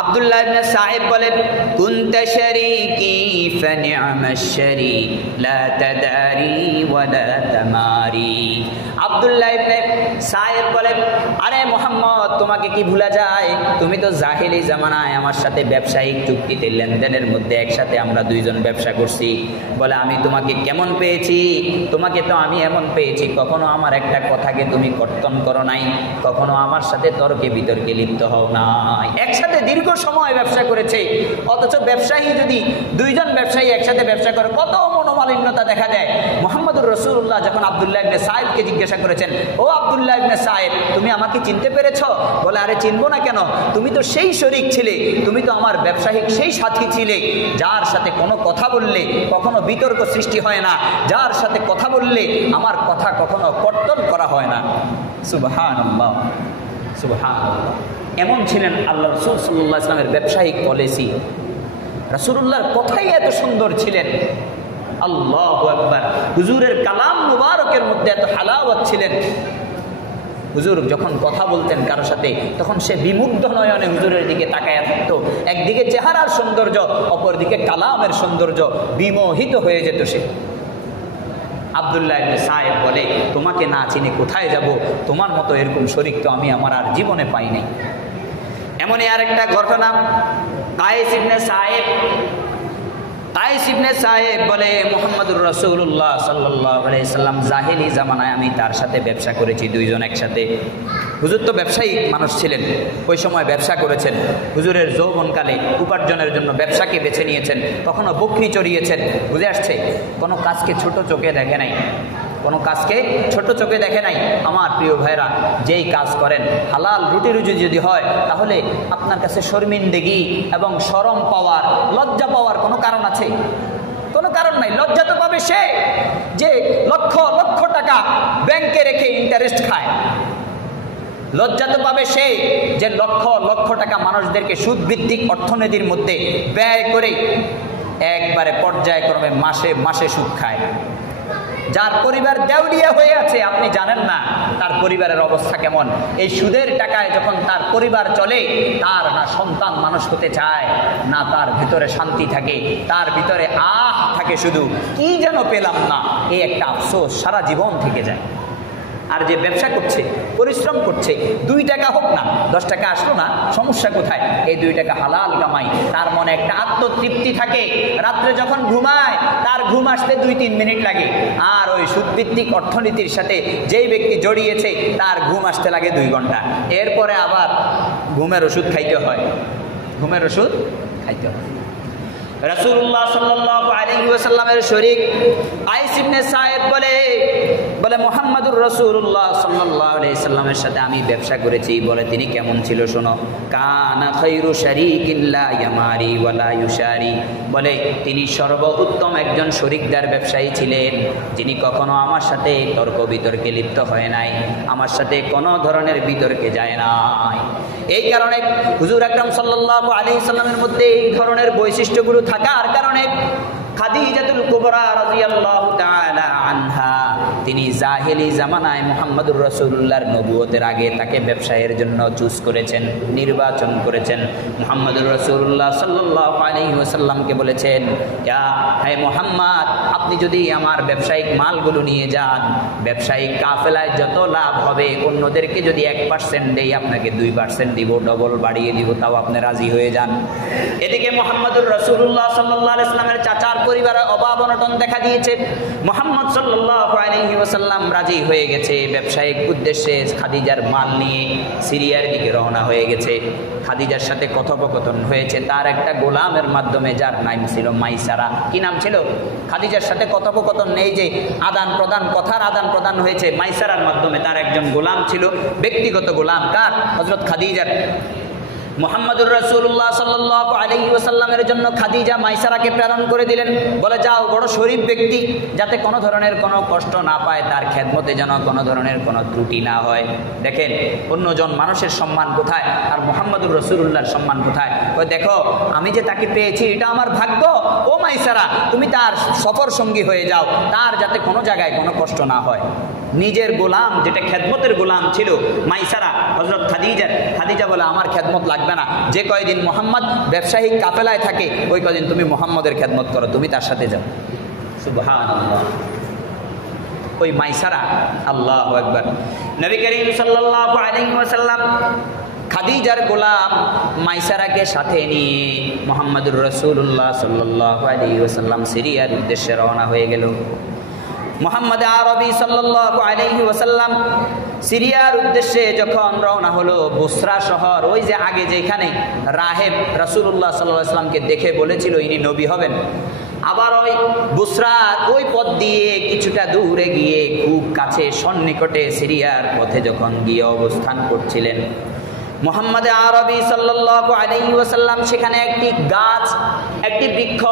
আব্দুল্লাহ ইবনে সায়েব বলেন, কুনতা শারীকি ফানি'মাশ শারীক লা তাদারি ওয়া লা তামারি। আব্দুল্লাহ ইবনে সায়েব বলেন, আরে মুহাম্মদ তোমাকে কি ভুলা যায়? তুমি তো জাহিলি জামানায় আমার সাথে ব্যবসায়িক চুক্তিতে লেনদেনের মধ্যে একসাথে আমরা 2 জন ব্যবসা করছি। বলে আমি তোমাকে কেমন পেয়েছি? তোমাকে তো আমি এমন পেয়েছি, কখনো আমার একটা কথাকে তুমি কর্তন করো নাই, কখনো আমার সাথে তর্কে বিতর্কে লিপ্ত হও নাই। একসাথে দীর্ঘ সময় ব্যবসা করেছে, অথচ ব্যবসায়ী যদি 2 জন ব্যবসায়ী একসাথে ব্যবসা করে কত মনোমালিন্যতা দেখা যায়। মুহাম্মদুর রাসূলুল্লাহ যখন আব্দুল্লাহ ইবনে সায়েবকে জিজ্ঞাসা করেছেন, ও আব্দুল্লাহ ইবনে সায়েব তুমি আমাকে চিনতে পেরেছো? বলে আরে চিনবো না কেন, তুমি তো সেই শরীক ছিলে, তুমি তো আমার ব্যবসায়িক সেই সাথী ছিলে যার সাথে কোনো কথা বললে কখনো বিতর্ক সৃষ্টি হয় না, যার সাথে কথা বললে আমার কথা কখনো কর্তন করা হয় না। সুবহানাল্লাহ সুবহানাল্লাহ। এমন ছিলেন আল্লাহ রাসূল সাল্লাল্লাহু আলাইহি ওয়াসাল্লামের ব্যবসায়িক পলিসি। রাসূলুল্লাহর কথাই এত সুন্দর ছিলেন। আল্লাহু আকবার। হুজুরের কালাম মুবারকের মধ্যে এত হালাওয়াত ছিলেন। হুজুর যখন কথা বলতেন কারো সাথে তখন সে বিমুগ্ধ নয়নে হুজুরের দিকে তাকায়া থাকতো। একদিকে চেহারার সৌন্দর্য, অপরদিকে কালামের সৌন্দর্য, বিমোহিত হয়ে যেত সে। আব্দুল্লাহ ইবনে সায়েব বলে, তোমাকে না চিনে কোথায় যাব, তোমার মতো এরকম শরীক তো আমি আমার আর জীবনে পাই নাই। এমনই আরেকটা ঘটনা, কায়েস ইবনে সায়েব বলে, মুহাম্মদুর রাসূলুল্লাহ সাল্লাল্লাহু আলাইহি সাল্লাম জাহেলি জামানায় আমি তার সাথে ব্যবসা করেছি, দুইজন একসাথে। হুজুর তো ব্যবসায়ী মানুষ ছিলেন, ওই সময় ব্যবসা করেছেন। হুজুরের যৌবনকালে উপার্জনের জন্য ব্যবসাকে বেছে নিয়েছেন, তখনও বকরি চড়িয়েছেন। বুঝে আসছে? কোনো কাজকে ছোট চোখে দেখে নাই, কোনো কাজকে ছোট চোখে দেখে নাই। আমার প্রিয় ভাইরা, যেই কাজ করেন হালাল রুটি রুজি যদি হয়, তাহলে আপনার কাছে শর্মিন্দগি এবং শরম পাওয়ার, লজ্জা পাওয়ার কোনো কারণ আছে? কোনো কারণ নাই। লজ্জা তো পাবে সে যে লক্ষ লক্ষ টাকা ব্যাংকে রেখে ইন্টারেস্ট খায়। লজ্জা তো পাবে সে যে লক্ষ লক্ষ টাকা মানুষদেরকে সুদভিত্তিক অর্থনীতির মধ্যে ব্যয় করে একবারে পর্যায়ক্রমে মাসে মাসে সুদ খায়। যার পরিবার দেউলিয়া হয়ে আছে, আপনি জানেন না তার পরিবারের অবস্থা কেমন। এই সুদের টাকায় যখন তার পরিবার চলে, তার না সন্তান মানুষ হতে চায়, না তার ভিতরে শান্তি থাকে, তার ভিতরে থাকে শুধু কি যেন পেলাম না, এই একটা আফসোস সারা জীবন থেকে যায়। আর যে ব্যবসা করছে, পরিশ্রম করছে, 2 টাকা হোক না, 10 টাকা আসলো না, সমস্যা কোথায়? এই 2 টাকা হালাল কামাই, তার মনে একটা আত্মতৃপ্তি থাকে। রাত্রে যখন ঘুমায়, তার ঘুম আসতে 2-3 মিনিট লাগে। আর ওই সুদভিত্তিক অর্থনীতির সাথে যেই ব্যক্তি জড়িয়েছে, তার ঘুম আসতে লাগে 2 ঘন্টা। এরপরে আবার ঘুমের ওষুধ খাইতে হয়, ঘুমের ওষুধ খাইতে হয়। রাসূলুল্লাহ সাল্লাল্লাহু আলাইহি ওয়াসাল্লামের শরীক কায়েস ইবনে সায়েব বলে মুহাম্মদুর রাসূলুল্লাহ সাল্লাল্লাহু আলাইহি সাল্লামের সাথে আমি ব্যবসা করেছি। বলে তিনি কেমন ছিল শোনো, কানা খায়রু শারীকিন লা ইয়ামারি ওয়া লা ইউশারি। বলে তিনি সর্বোত্তম একজন শরীকদার ব্যবসায়ী ছিলেন, যিনি কখনো আমার সাথে তর্ক বিতর্কে লিপ্ত হয় নাই, আমার সাথে কোনো ধরনের বিতর্কে যায় নাই। এই কারণে হুজুর আকরাম সাল্লাল্লাহু আলাইহি সাল্লামের মধ্যে এই ধরনের বৈশিষ্ট্যগুলো থাকার কারণে খাদিজাতুল কুবরা রাদিয়াল্লাহু তাআলা আনহা, তিনি জাহেলি জামানায় মুহাম্মদুর রাসূলুল্লাহর নবুয়তের আগে তাকে ব্যবসায়ের জন্য চুজ করেছেন, নির্বাচন করেছেন। মুহাম্মদুর রাসূলুল্লাহ সাল্লাল্লাহু আলাইহি ওয়াসাল্লামকে বলেছেন, হে মুহাম্মদ, আপনি যদি আমার ব্যবসায়িক মালগুলো নিয়ে যান, ব্যবসায়িক কাফেলায় যত লাভ হবে, অন্যদেরকে যদি 1% দেই, আপনাকে 2% দিব, ডবল বাড়িয়ে দিব, তাও আপনি রাজি হয়ে যান। এদিকে মুহাম্মদুর রাসূলুল্লাহ সাল্লাল্লাহু আলাইহি ওয়াসাল্লামের চাচার পরিবারে অভাব অনটন দেখা দিয়েছে। মুহাম্মদ সাল্লাল্লাহু আলাইহি ওয়াসাল্লাম রাজি হয়ে গেছে, ব্যবসায়িক উদ্দেশ্যে খাদিজার মাল নিয়ে সিরিয়ার দিকে রওনা হয়ে গেছে। খাদিজার সাথে কথোপকথন হয়েছে তার একটা গোলামের মাধ্যমে, যার নাম ছিল মাইসারা। কি নাম ছিল? খাদিজার সাথে কথোপকথন নেই যে আদান প্রদান, কথার আদান প্রদান হয়েছে মাইসারার মাধ্যমে। তার একজন গোলাম ছিল, ব্যক্তিগত গোলাম। কার? হযরত খাদিজার। মুহাম্মদুর রাসূলুল্লাহ সাল্লাল্লাহু আলাইহি ওয়াসাল্লামের জন্য খাদিজা মাইসারাকে প্রেরণ করে দিলেন। বলে, যাও, বড় শরীফ ব্যক্তি, যাতে কোনো ধরনের কোনো কষ্ট না পায়, তার খেদমতে যেন কোনো ধরনের কোনো ত্রুটি না হয়। দেখেন অন্যজন মানুষের সম্মান কোথায়, আর মুহাম্মদুর রাসূলুল্লাহর সম্মান কোথায়। ওই দেখো, আমি যে তাকে পেয়েছি, এটা আমার ভাগ্য। ও মাইসারা, তুমি তার সফর সঙ্গী হয়ে যাও, তার যাতে কোনো জায়গায় কোনো কষ্ট না হয়। নিজের গোলাম, যেটা খেদমতের গোলাম ছিল মাইসারা, হযরত খাদিজা বলে, আমার খেদমত লাগবে না, যে কয়দিন মুহাম্মদ ব্যবসায়িক কাফেলায় থাকে, ওই কয়দিন তুমি মুহাম্মদের খেদমত করো, তুমি তার সাথে যাও। সুবহানাল্লাহ। ওই মাইসারা, আল্লাহু আকবার। নবী করিম সাল্লাল্লাহু আলাইহি ওয়াসাল্লাম খাদিজার গোলাম মাইসারাকে সাথে নিয়ে মুহাম্মদুর রাসূলুল্লাহ সাল্লাল্লাহু আলাইহি ওয়াসাল্লাম সিরিয়ার উদ্দেশ্যে রওনা হয়ে গেল। মুহাম্মদ আরবি সাল্লাল্লাহু আলাইহি ওয়াসাল্লাম সিরিয়ার উদ্দেশ্যে যখন রওনা হলো, বুসরা শহর, ওই যে আগে যেখানে রাহেব রাসূলুল্লাহ সাল্লাল্লাহু আলাইহি ওয়াসাল্লামকে দেখে বলেছিল ইনি নবী হবেন, আবার ওই বুসরার ওই পথ দিয়ে কিছুটা দূরে গিয়ে, খুব কাছে সন্নিকটে সিরিয়ার পথে যখন গিয়ে অবস্থান করছিলেন, মুহাম্মদ আরবি সাল্লাল্লাহু আলাইহি ওয়াসাল্লাম সেখানে একটি গাছ, একটি বৃক্ষ,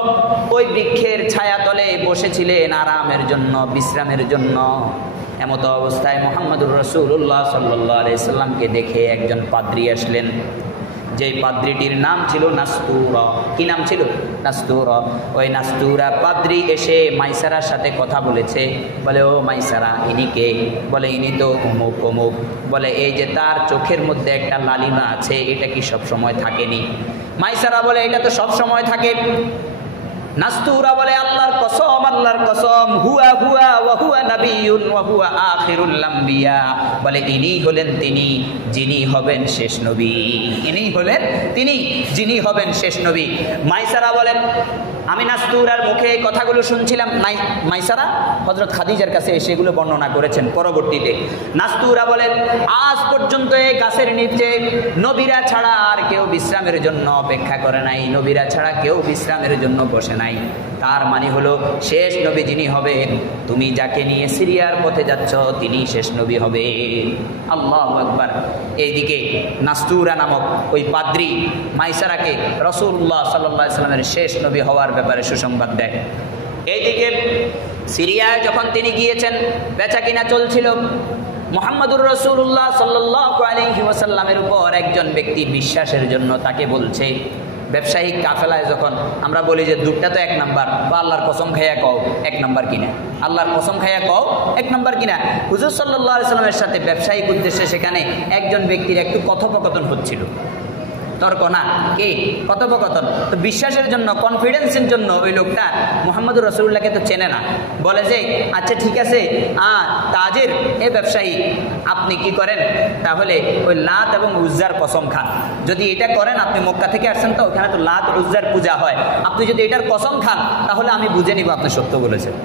ওই বৃক্ষের ছায়াতলে বসেছিলেন আরামের জন্য, বিশ্রামের জন্য। এমত অবস্থায় মুহাম্মদুর রাসূলুল্লাহ সাল্লাল্লাহু আলাইহি ওয়াসাল্লামকে দেখে একজন পাদ্রী আসলেন। যেই পাদ্রিটির নাম ছিল নাস্তুরা। কি নাম ছিল? নাস্তুরা। ওই নাস্তুরা পাদ্রি এসে মাইসারার সাথে কথা বলেছে। বলে, ও মাইসারা, ইনি কে? বলে, ইনি তো অমুক অমুক। বলে, এই যে তার চোখের মধ্যে একটা লালিমা আছে, এটা কি সব সময় থাকেনি? মাইসারা বলে, এটা তো সব সময় থাকে। নাস্তুরা বলে, আল্লাহর কসম, আল্লাহর কসম, হুয়া হুয়া ওয়া হুয়া নাবিয়্যুন ওয়া হুয়া আখিরুল আম্বিয়া। বলে, ইনি হলেন তিনি যিনি হবেন শেষ নবী। ইনি হলেন তিনি যিনি হবেন শেষ নবী। মাইসারা বলেন, আমি নাস্তুরার মুখে এই কথাগুলো শুনছিলাম। মাইসারা হযরত খাদিজার কাছে এসে এগুলো বর্ণনা করেছেন পরবর্তীতে। নাস্তুরা বলেন, আজ পর্যন্ত এই গাছের নিচে নবীরা ছাড়া আর কেউ বিশ্রামের জন্য অপেক্ষা করে নাই, নবীরা ছাড়া কেউ বিশ্রামের জন্য বসে নাই। তার মানে হলো শেষ নবী যিনি হবেন, তুমি যাকে নিয়ে সিরিয়ার পথে যাচ্ছ তিনি শেষ নবী হবে। আল্লাহু আকবার। এইদিকে নাস্তুরা নামক ওই পাদ্রী মাইসারাকে রাসূলুল্লাহ সাল্লাল্লাহু আলাইহি ওয়াসাল্লামের শেষ নবী হওয়ার ব্যাপারে সুসংবাদ দেয়। এইদিকে সিরিয়ায় যখন তিনি গিয়েছেন, বেচা কিনা চলছিল। মুহাম্মদুর রাসূলুল্লাহ সাল্লাল্লাহু আলাইহি ওয়াসাল্লামের উপর একজন ব্যক্তি বিশ্বাসের জন্য তাকে বলছে, ব্যবসায়িক কাফেলায় যখন আমরা বলি যে দুধটা তো এক নাম্বার, বা আল্লাহর কসম খাইয়া কও এক নাম্বার কিনা, আল্লাহর কসম খাইয়া কও এক নাম্বার কিনা। হুজুর সাল্লাল্লাহু আলাইহি ওয়াসাল্লামের সাথে ব্যবসায়িক উদ্দেশ্যে সেখানে একজন ব্যক্তির একটু কথোপকথন হচ্ছিল। তর্ক না, কি কথোপকথন। তো বিশ্বাসের জন্য, কনফিডেন্সের জন্য ওই লোকটা মুহাম্মদুর রাসূলুল্লাহকে তো চেনে না, বলে যে, আচ্ছা ঠিক আছে, তাজের এ ব্যবসায়ী, আপনি কি করেন তাহলে ওই লাত এবং উজ্জার কসম খান। যদি এটা করেন, আপনি মক্কা থেকে আসছেন তো, ওখানে তো লাত উজ্জার পূজা হয়, আপনি যদি এটার কসম খান তাহলে আমি বুঝে নিব আপনি সত্য বলেছেন।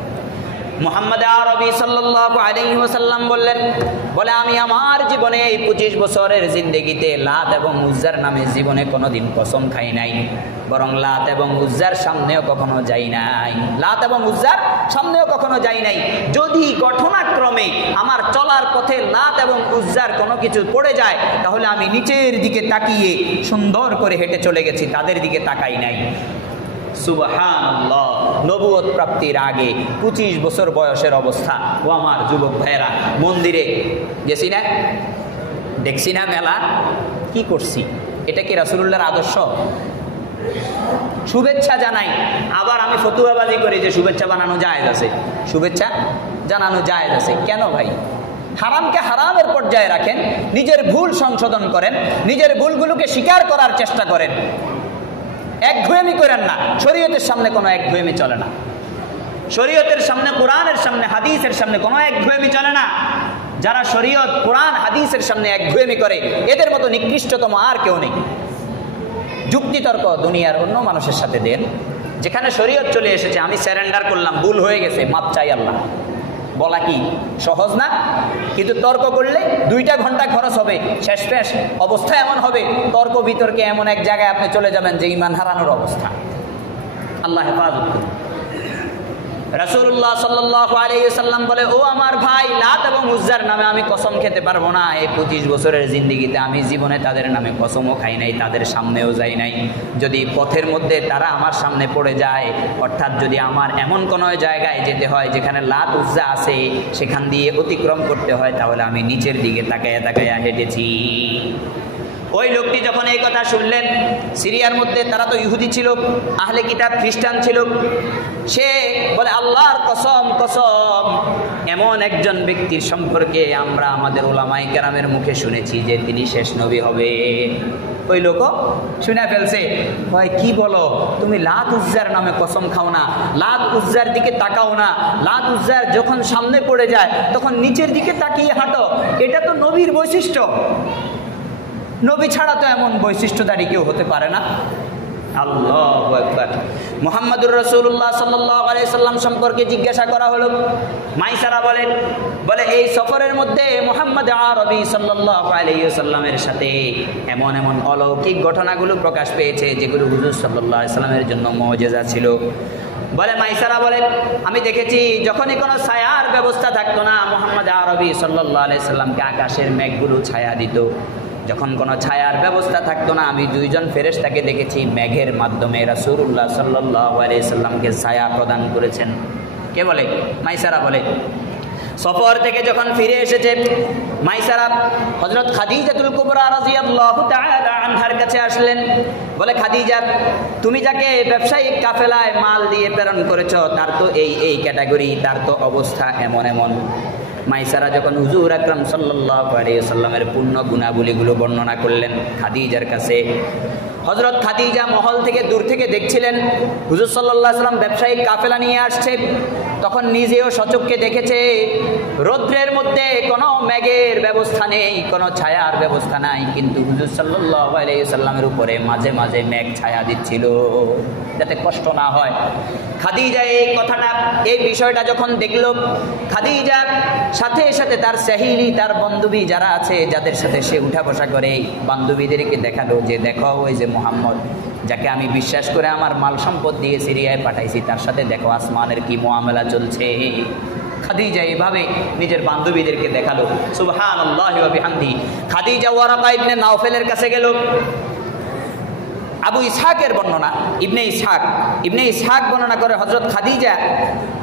মুহাম্মদ আরবি সাল্লাল্লাহু আলাইহি ওয়াসাল্লাম বললেন, বলে, আমি আমার জীবনে এই 25 বছরের জিন্দেগিতে লাত এবং উজ্জার নামে জীবনে কোনোদিন কসম খাই নাই, বরং লাত এবং উজ্জার সামনেও কখনো যাই নাই, লাত এবং উজ্জার সামনেও কখনো যাই নাই। যদি ঘটনাক্রমে আমার চলার পথে লাত এবং উজ্জার কোনো কিছু পড়ে যায়, তাহলে আমি নিচের দিকে তাকিয়ে সুন্দর করে হেঁটে চলে গেছি, তাদের দিকে তাকাই নাই। সুবহানাল্লাহ। নবুয়ত প্রাপ্তির আগে 25 বছর বয়সের অবস্থা। ও আমার যুবক ভাইয়েরা, মন্দিরে গেছি না, দেখছি না মেলা, কি করছি? এটা কি রাসূলুল্লাহর আদর্শ? শুভেচ্ছা জানাই, আবার আমি ফতুয়াবাজি করি যে শুভেচ্ছা বানানো জায়েজ আছে, শুভেচ্ছা জানানো জায়েজ আছে। কেন ভাই? হারামকে হারামের পর্যায়ে রাখেন, নিজের ভুল সংশোধন করেন, নিজের ভুলগুলোকে স্বীকার করার চেষ্টা করেন। একঘেয়েমি করেন না। শরীয়তের সামনে কোনো একঘেয়েমি চলে না। শরীয়তের সামনে, কোরআনের সামনে, হাদিসের সামনে কোনো একঘেয়েমি চলে না। যারা শরীয়ত, কোরআন, হাদিসের সামনে একঘেয়েমি করে, এদের মতো নিকৃষ্টতম আর কেউ নেই। যুক্তিতর্ক দুনিয়ার অন্য মানুষের সাথে দেন, যেখানে শরীয়ত চলে এসেছে, আমি স্যারেন্ডার করলাম, ভুল হয়ে গেছে, মাপ চাই আল্লাহ, বলা কি সহজ না? কিন্তু তর্ক করলে 2টা ঘন্টা খরচ হবে, শেষ অবস্থা এমন হবে, তর্ক বিতর্কে এমন এক জায়গায় আপনি চলে যাবেন যে ঈমান হারানোর অবস্থা। আল্লাহ হেফাজত করুন। রাসূলুল্লাহ সাল্লাল্লাহু আলাইহি ওয়াসাল্লাম বলে, ও আমার ভাই, লাত এবং উজ্জার নামে আমি কসম খেতে পারবো না। এই 25 বছরের জিন্দেগিতে আমি জীবনে তাদের নামে কসমও খাই নাই, তাদের সামনেও যাই নাই। যদি পথের মধ্যে তারা আমার সামনে পড়ে যায়, অর্থাৎ যদি আমার এমন কোনো জায়গায় যেতে হয় যেখানে লাত উজ্জা আছে, সেখান দিয়ে অতিক্রম করতে হয়, তাহলে আমি নিচের দিকে তাকায়া তাকায়া হেঁটেছি। ওই লোকটি যখন এই কথা শুনলেন, সিরিয়ার মধ্যে তারা তো ইহুদি ছিল, আহলে কিতাব খ্রিস্টান ছিল, সে বলে, আল্লাহর কসম, কসম, এমন একজন ব্যক্তির সম্পর্কে আমরা আমাদের উলামায়ে কেরামের মুখে শুনেছি যে তিনি শেষ নবী হবে। ওই লোকও শুনে ফেলছে, ভাই কি বলো, তুমি লাত উজ্জার নামে কসম খাও না, লাত উজ্জার দিকে তাকাও না, লাত উজ্জার যখন সামনে পড়ে যায় তখন নিচের দিকে তাকিয়ে হাঁটো, এটা তো নবীর বৈশিষ্ট্য। নবী ছাড়া তো এমন বৈশিষ্ট্যধারী কেউ হতে পারে না। আল্লাহু আকবার। মুহাম্মদুর রাসূলুল্লাহ সাল্লাল্লাহু আলাইহি সাল্লাম সম্পর্কে জিজ্ঞাসা করা হলো। মাইসারা বলে এই সফরের মধ্যে মুহাম্মদ আরবি সাল্লাল্লাহু আলাইহি সাল্লামের সাথে এমন এমন অলৌকিক ঘটনাগুলো প্রকাশ পেয়েছে যেগুলো হুজুর সাল্লাল্লাহু আলাইহি সাল্লামের জন্য মুজিজা ছিল। বলে মাইসারা আমি দেখেছি যখনই কোনো ছায়ার ব্যবস্থা থাকতো না, মুহাম্মদ আরবি সাল্লাল্লাহু আলাইহি সাল্লামকে আকাশের মেঘগুলো ছায়া দিত। যখন কোনো ছায়ার ব্যবস্থা থাকতো না, আমি 2জন ফেরেশতাকে দেখেছি মেঘের মাধ্যমে রাসূলুল্লাহ সাল্লাল্লাহু আলাইহি সাল্লামকে ছায়া প্রদান করেছেন। কে বলে? মাইসারা বলে। সফর থেকে যখন ফিরে এসেছে মাইসারা হযরত খাদিজাতুল কুবরা রাদিয়াল্লাহু তাআলা আনহার কাছে আসলেন। বলে, খাদিজা, তুমি যাকে ব্যবসায়িক কাফেলায় মাল দিয়ে প্রেরণ করেছো তার তো এই ক্যাটাগরি, তার তো অবস্থা এমন এমন। মাইসারা যখন হুজুর আকরাম সাল্লাল্লাহু আলাইহি ওয়াসাল্লামের পূর্ণ গুণাবলীগুলো বর্ণনা করলেন খাদিজার কাছে, হযরত খাদিজা মহল থেকে দূর থেকে দেখছিলেন হুজুর সাল্লাল্লাহু আলাইহি ওয়াসাল্লাম ব্যবসায়িক কাফেলা নিয়ে আসছে। তখন নিজেও সচক্ষে দেখেছে রৌদ্রের মধ্যে কোনো মেঘের ব্যবস্থা নেই, কোনো ছায়ার ব্যবস্থা নাই, কিন্তু হুজুর সাল্লাল্লাহু আলাইহি ওয়াসাল্লামের উপরে মাঝে মাঝে মেঘ ছায়া দিচ্ছিল যাতে কষ্ট না হয়। খাদিজা এই বিষয়টা যখন দেখলো, খাদিজা সাথে সাথে তার সাহিলি, তার বান্ধবী যারা আছে যাদের সাথে সে উঠা বসা করে, বান্ধবীদেরকে দেখালো যে দেখো ওই যে মুহাম্মদ, যাকে আমি বিশ্বাস করে আমার মাল সম্পদ দিয়ে সিরিয়ায় পাঠাইছি, তার সাথে দেখো আসমানের কি মুআমালা চলছে। খাদিজা এইভাবে নিজের বান্ধবীদেরকে দেখালো। সুবহানাল্লাহি ওয়া বিহামদিহি। খাদিজা ওয়ারাকা ইবনে নাওফেলের কাছে গেল। আবু ইসহাকের বর্ণনা, ইবনে ইসহাক বর্ণনা করে হযরত খাদিজা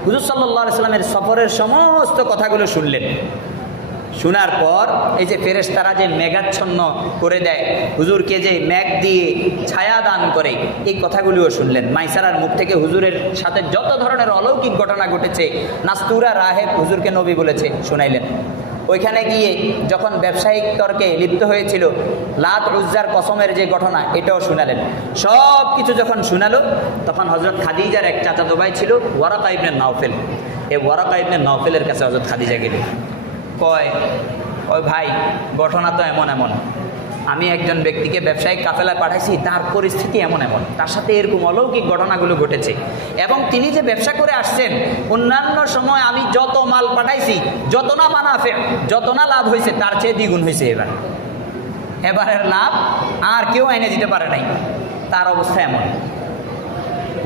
হুজুর সাল্লাল্লাহু আলাইহি ওয়াসাল্লামের সফরের সমস্ত কথাগুলো শুনলেন। শোনার পর এই যে ফেরেশতারা যে মেঘাচ্ছন্ন করে দেয়, হুজুরকে যে মেঘ দিয়ে ছায়া দান করে, এই কথাগুলিও শুনলেন। মাইসারার মুখ থেকে হুজুরের সাথে যত ধরনের অলৌকিক ঘটনা ঘটেছে, নাস্তুরা রাহেব হুজুরকে নবী বলেছে, শুনাইলেন। ওইখানে গিয়ে যখন ব্যবসায়িক তর্কে লিপ্ত হয়েছিল, লাত উজ্জার কসমের যে ঘটনা, এটাও শুনালেন। সব কিছু যখন শুনালো, তখন হযরত খাদিজার এক চাচাতো ভাই ছিল ওয়ারাকা ইবনে নাওফেল। এই ওয়ারাকা ইবনে নাওফেলের কাছে হযরত খাদিজা গেলেন। ওই ভাই, ঘটনা তো এমন এমন, আমি একজন ব্যক্তিকে ব্যবসায়িক কাফেলায় পাঠাইছি, তার পরিস্থিতি এমন এমন, তার সাথে এরকম অলৌকিক ঘটনাগুলো ঘটেছে, এবং তিনি যে ব্যবসা করে আসছেন, অন্যান্য সময় আমি যত মাল পাঠাইছি, যত না মানাফে, যত না লাভ হয়েছে, তার চেয়ে দ্বিগুণ হয়েছে এবারের লাভ আর কেউ এনে দিতে পারে নাই, তার অবস্থা এমন।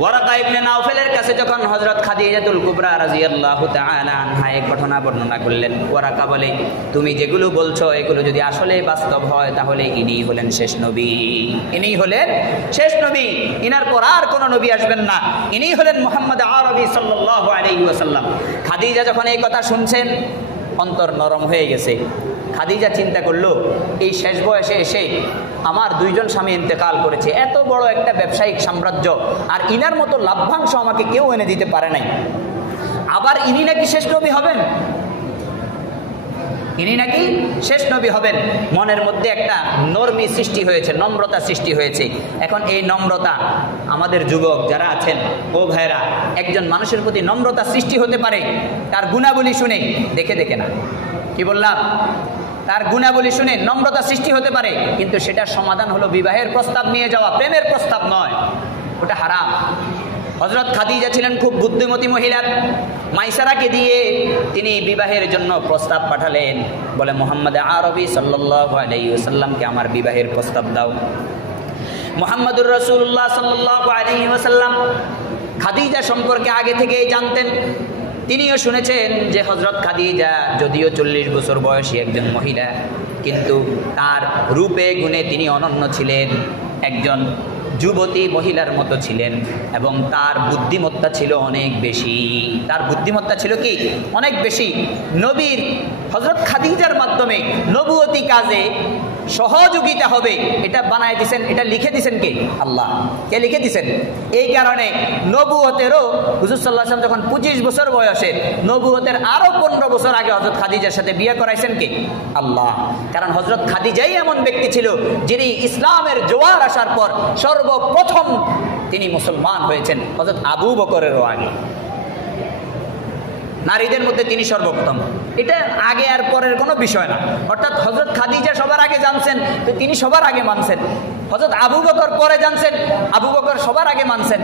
ওয়ারাকা ইবনে নাওফেলের কাছে যখন হযরত খাদিজাতুল কুবরা রাদিয়াল্লাহু তাআলা আনহা এই ঘটনা বর্ণনা করলেন, ওয়ারাকা বলে, তুমি যেগুলো বলছো এগুলো যদি আসলে বাস্তব হয়, তাহলে ইনি হলেন শেষ নবী, ইনার পর আর কোনো নবী আসবেন না, ইনি হলেন মুহাম্মদ আরবি সাল্লাল্লাহু আলাইহি ওয়াসাল্লাম। খাদিজা যখন এই কথা শুনছেন, অন্তর নরম হয়ে গেছে। খাদিজা চিন্তা করলো, এই শেষ বয়সে এসে আমার দুইজন স্বামী ইন্তেকাল করেছে, এত বড় একটা ব্যবসায়িক সাম্রাজ্য, আর ইনার মতো লাভ্যাংশ আমাকে কেউ এনে দিতে পারে নাই, আবার ইনি নাকি শেষ নবী হবেন। মনের মধ্যে একটা নরমি সৃষ্টি হয়েছে, নম্রতা সৃষ্টি হয়েছে। এখন এই নম্রতা, আমাদের যুবক যারা আছেন, ও ভাইরা, একজন মানুষের প্রতি নম্রতা সৃষ্টি হতে পারে তার গুণাবলী শুনে, দেখে না, কি বললাম, তার গুণাবলী শুনে নম্রতা সৃষ্টি হতে পারে, কিন্তু সেটার সমাধান হলো বিবাহের প্রস্তাব নিয়ে যাওয়া, প্রেমের প্রস্তাব নয়, ওটা হারাম। হযরত খাদিজা ছিলেন খুব বুদ্ধিমতী মহিলা। মাইসারাকে দিয়ে তিনি বিবাহের জন্য প্রস্তাব পাঠালেন, বলে মুহাম্মদ আরবি সাল্লাল্লাহু আলাইহি ওয়াসাল্লামকে আমার বিবাহের প্রস্তাব দাও। মুহাম্মদুর রাসূলুল্লাহ সাল্লাল্লাহু আলাইহি ওয়াসাল্লাম খাদিজা সম্পর্কে আগে থেকেই জানতেন। তিনিও শুনেছেন যে হযরত খাদিজা যদিও 40 বছর বয়সী একজন মহিলা, কিন্তু তার রূপে গুণে তিনি অনন্য ছিলেন, একজন যুবতী মহিলার মতো ছিলেন, এবং তার বুদ্ধিমত্তা ছিল অনেক বেশি। অনেক বেশি। নবীর হযরত খাদিজার মাধ্যমে নবুয়তি কাজে সহযোগিতা হবে, এটা বানায় দিয়েছেন, এটা লিখে দিয়েছেন কে? আল্লাহ। কে লিখে দিয়েছেন? এই কারণে নবুয়তেরও হুজুর সাল্লাল্লাহু আলাইহি ওয়াসাল্লাম যখন 25 বছর বয়সে, নবুয়তের আরো 15 বছর আগে হযরত খাদিজার সাথে বিয়ে করাইছেন কে? আল্লাহ। কারণ হযরত খাদিজাই এমন ব্যক্তি ছিল যিনি ইসলামের জোয়ার আসার পর সর্বপ্রথম তিনি মুসলমান হয়েছেন, হযরত আবু বকরেরও আগে। নারীদের মধ্যে তিনি সর্বপ্রথম, এটা আগে আর পরের কোনো বিষয় না। অর্থাৎ হযরত খাদিজা সবার আগে জানছেন, তো তিনি সবার আগে মানছেন। হযরত আবু বকর পরে জানছেন, আবু বকর সবার আগে মানছেন।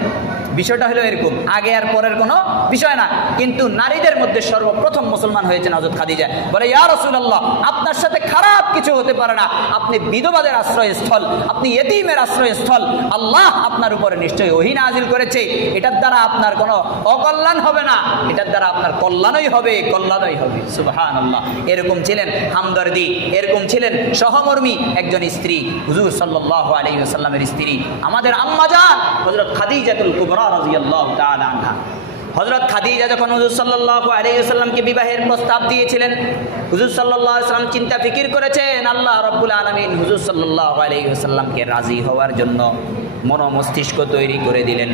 বিষয়টা হলো এরকম, আগে আর পরের কোনো বিষয় না। কিন্তু নারীদের মধ্যে সর্বপ্রথম মুসলমান হয়েছেন হযরত খাদিজা। বলে, ইয়া রাসূলুল্লাহ, আপনার সাথে খারাপ কিছু হতে পারে না, আপনি বিধবাদের আশ্রয়স্থল, আপনি ইয়েতীমের আশ্রয়স্থল, আল্লাহ আপনার উপরে নিশ্চয়ই ওহী নাযিল করেছে, এটার দ্বারা আপনার কোনো অকল্যাণ হবে না, এটার দ্বারা আপনার কল্যাণই হবে। সুবহানাল্লাহ। এরকম ছিলেন হামদর্দি, এরকম ছিলেন সহমর্মী একজন স্ত্রী, হুজুর সাল্লাল্লাহু আলাইহি ওয়াসাল্লামের স্ত্রী, আমাদের আম্মা জান হযরত খাদিজাতুল কুবরা রাদিয়াল্লাহু তাআলা আনহা। হযরত খাদিজা যখন হুজুর সাল্লাল্লাহু আলাইহি ওয়াসাল্লামকে বিবাহের প্রস্তাব দিয়েছিলেন, হুজুর সাল্লাল্লাহু আলাইহি ওয়াসাল্লাম চিন্তা ফিকির করেছেন আল্লাহ রাব্বুল আলামিন হুজুর সাল্লাল্লাহু আলাইহি ওয়াসাল্লামকে রাজি হওয়ার জন্য মন মস্তিষ্ক তৈরি করে দিলেন।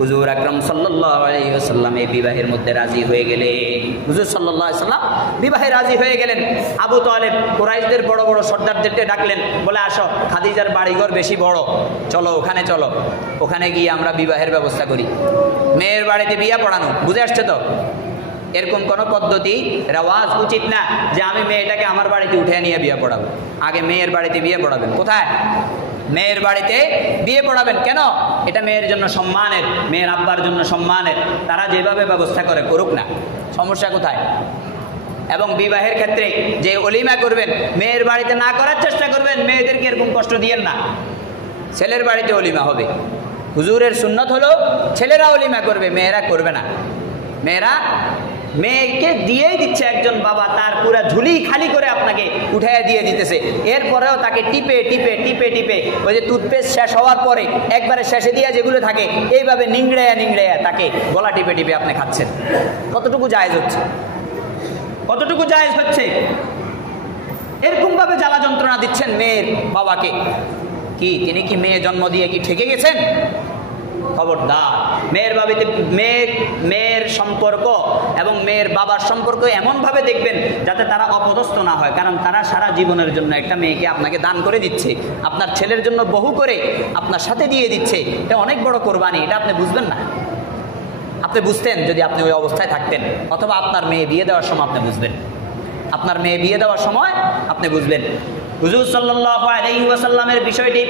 হুজুর আকরাম সাল্লাল্লাহু আলাইহি ওয়াসাল্লাম এই বিবাহের মধ্যে রাজি হয়ে গেলেন। হুজুর সাল্লাল্লাহু আলাইহি ওয়াসাল্লাম বিবাহে রাজি হয়ে গেলেন। আবু তালেব কুরাইশদের বড় বড় সর্দারদেরকে ডাকলেন, বলে আসো, খাদিজার বাড়িঘর বেশি বড়, চলো ওখানে চলো, ওখানে গিয়ে আমরা বিবাহের ব্যবস্থা করি। মেয়ের বাড়িতে বিয়ে পড়ানো, বুঝে আসছে তো? এরকম কোনো পদ্ধতি রেওয়াজ উচিত না যে আমি মেয়েটাকে আমার বাড়িতে উঠে নিয়ে বিয়ে পড়াবো। আগে মেয়ের বাড়িতে বিয়ে পড়াবেন। কোথায়? মেয়ের বাড়িতে বিয়ে পড়াবেন। কেন? এটা মেয়ের জন্য সম্মানের, মেয়ের আব্বার জন্য সম্মানের। তারা যেভাবে ব্যবস্থা করে করুক না, সমস্যা কোথায়? এবং বিবাহের ক্ষেত্রে যে অলিমা করবেন মেয়ের বাড়িতে না করার চেষ্টা করবেন। মেয়েদেরকে এরকম কষ্ট দিয়েন না। ছেলের বাড়িতে অলিমা হবে। হুজুরের সুন্নত হলো ছেলেরা অলিমা করবে, মেয়েরা করবে না। মেয়েরা মেয়েকে দিয়েই দিচ্ছে একজন বাবা, তার পুরা ঝুলি খালি করে আপনাকে উঠাইয়া দিয়ে দিতেছে। এরপরেও তাকে টিপে টিপে টিপে টিপে ওই যে টুথপেস্ট শেষ হওয়ার পরে একবারে শেষে দিয়ে যেগুলো থাকে এইভাবে নিংড়াইয়া নিংড়াইয়া তাকে গলা টিপে টিপে আপনি খাচ্ছেন। কতটুকু জায়েজ হচ্ছে? কতটুকু জায়েজ হচ্ছে? এরকম ভাবে জ্বালা যন্ত্রণা দিচ্ছেন মেয়ের বাবাকে। কি তিনি কি মেয়ে জন্ম দিয়ে কি ঠেকে গেছেন? খবরদার। মেয়ের সম্পর্ক এবং মেয়ের বাবার সম্পর্ক এমনভাবে দেখবেন যাতে তারা অপদস্থ না হয়। কারণ তারা সারা জীবনের জন্য একটা মেয়েকে আপনাকে দান করে দিচ্ছে, আপনার ছেলের জন্য বহু করে আপনার সাথে দিয়ে দিচ্ছে। এটা অনেক বড় কোরবানি, এটা আপনি বুঝবেন না। আপনি বুঝতেন যদি আপনি ওই অবস্থায় থাকতেন, অথবা আপনার মেয়ে বিয়ে দেওয়ার সময় আপনি বুঝবেন। আপনার মেয়ে বিয়ে দেওয়ার সময় আপনি বুঝবেন। হুজুর সাল্লাল্লাহু আলাইহি ওয়াসাল্লামের বিষয়টি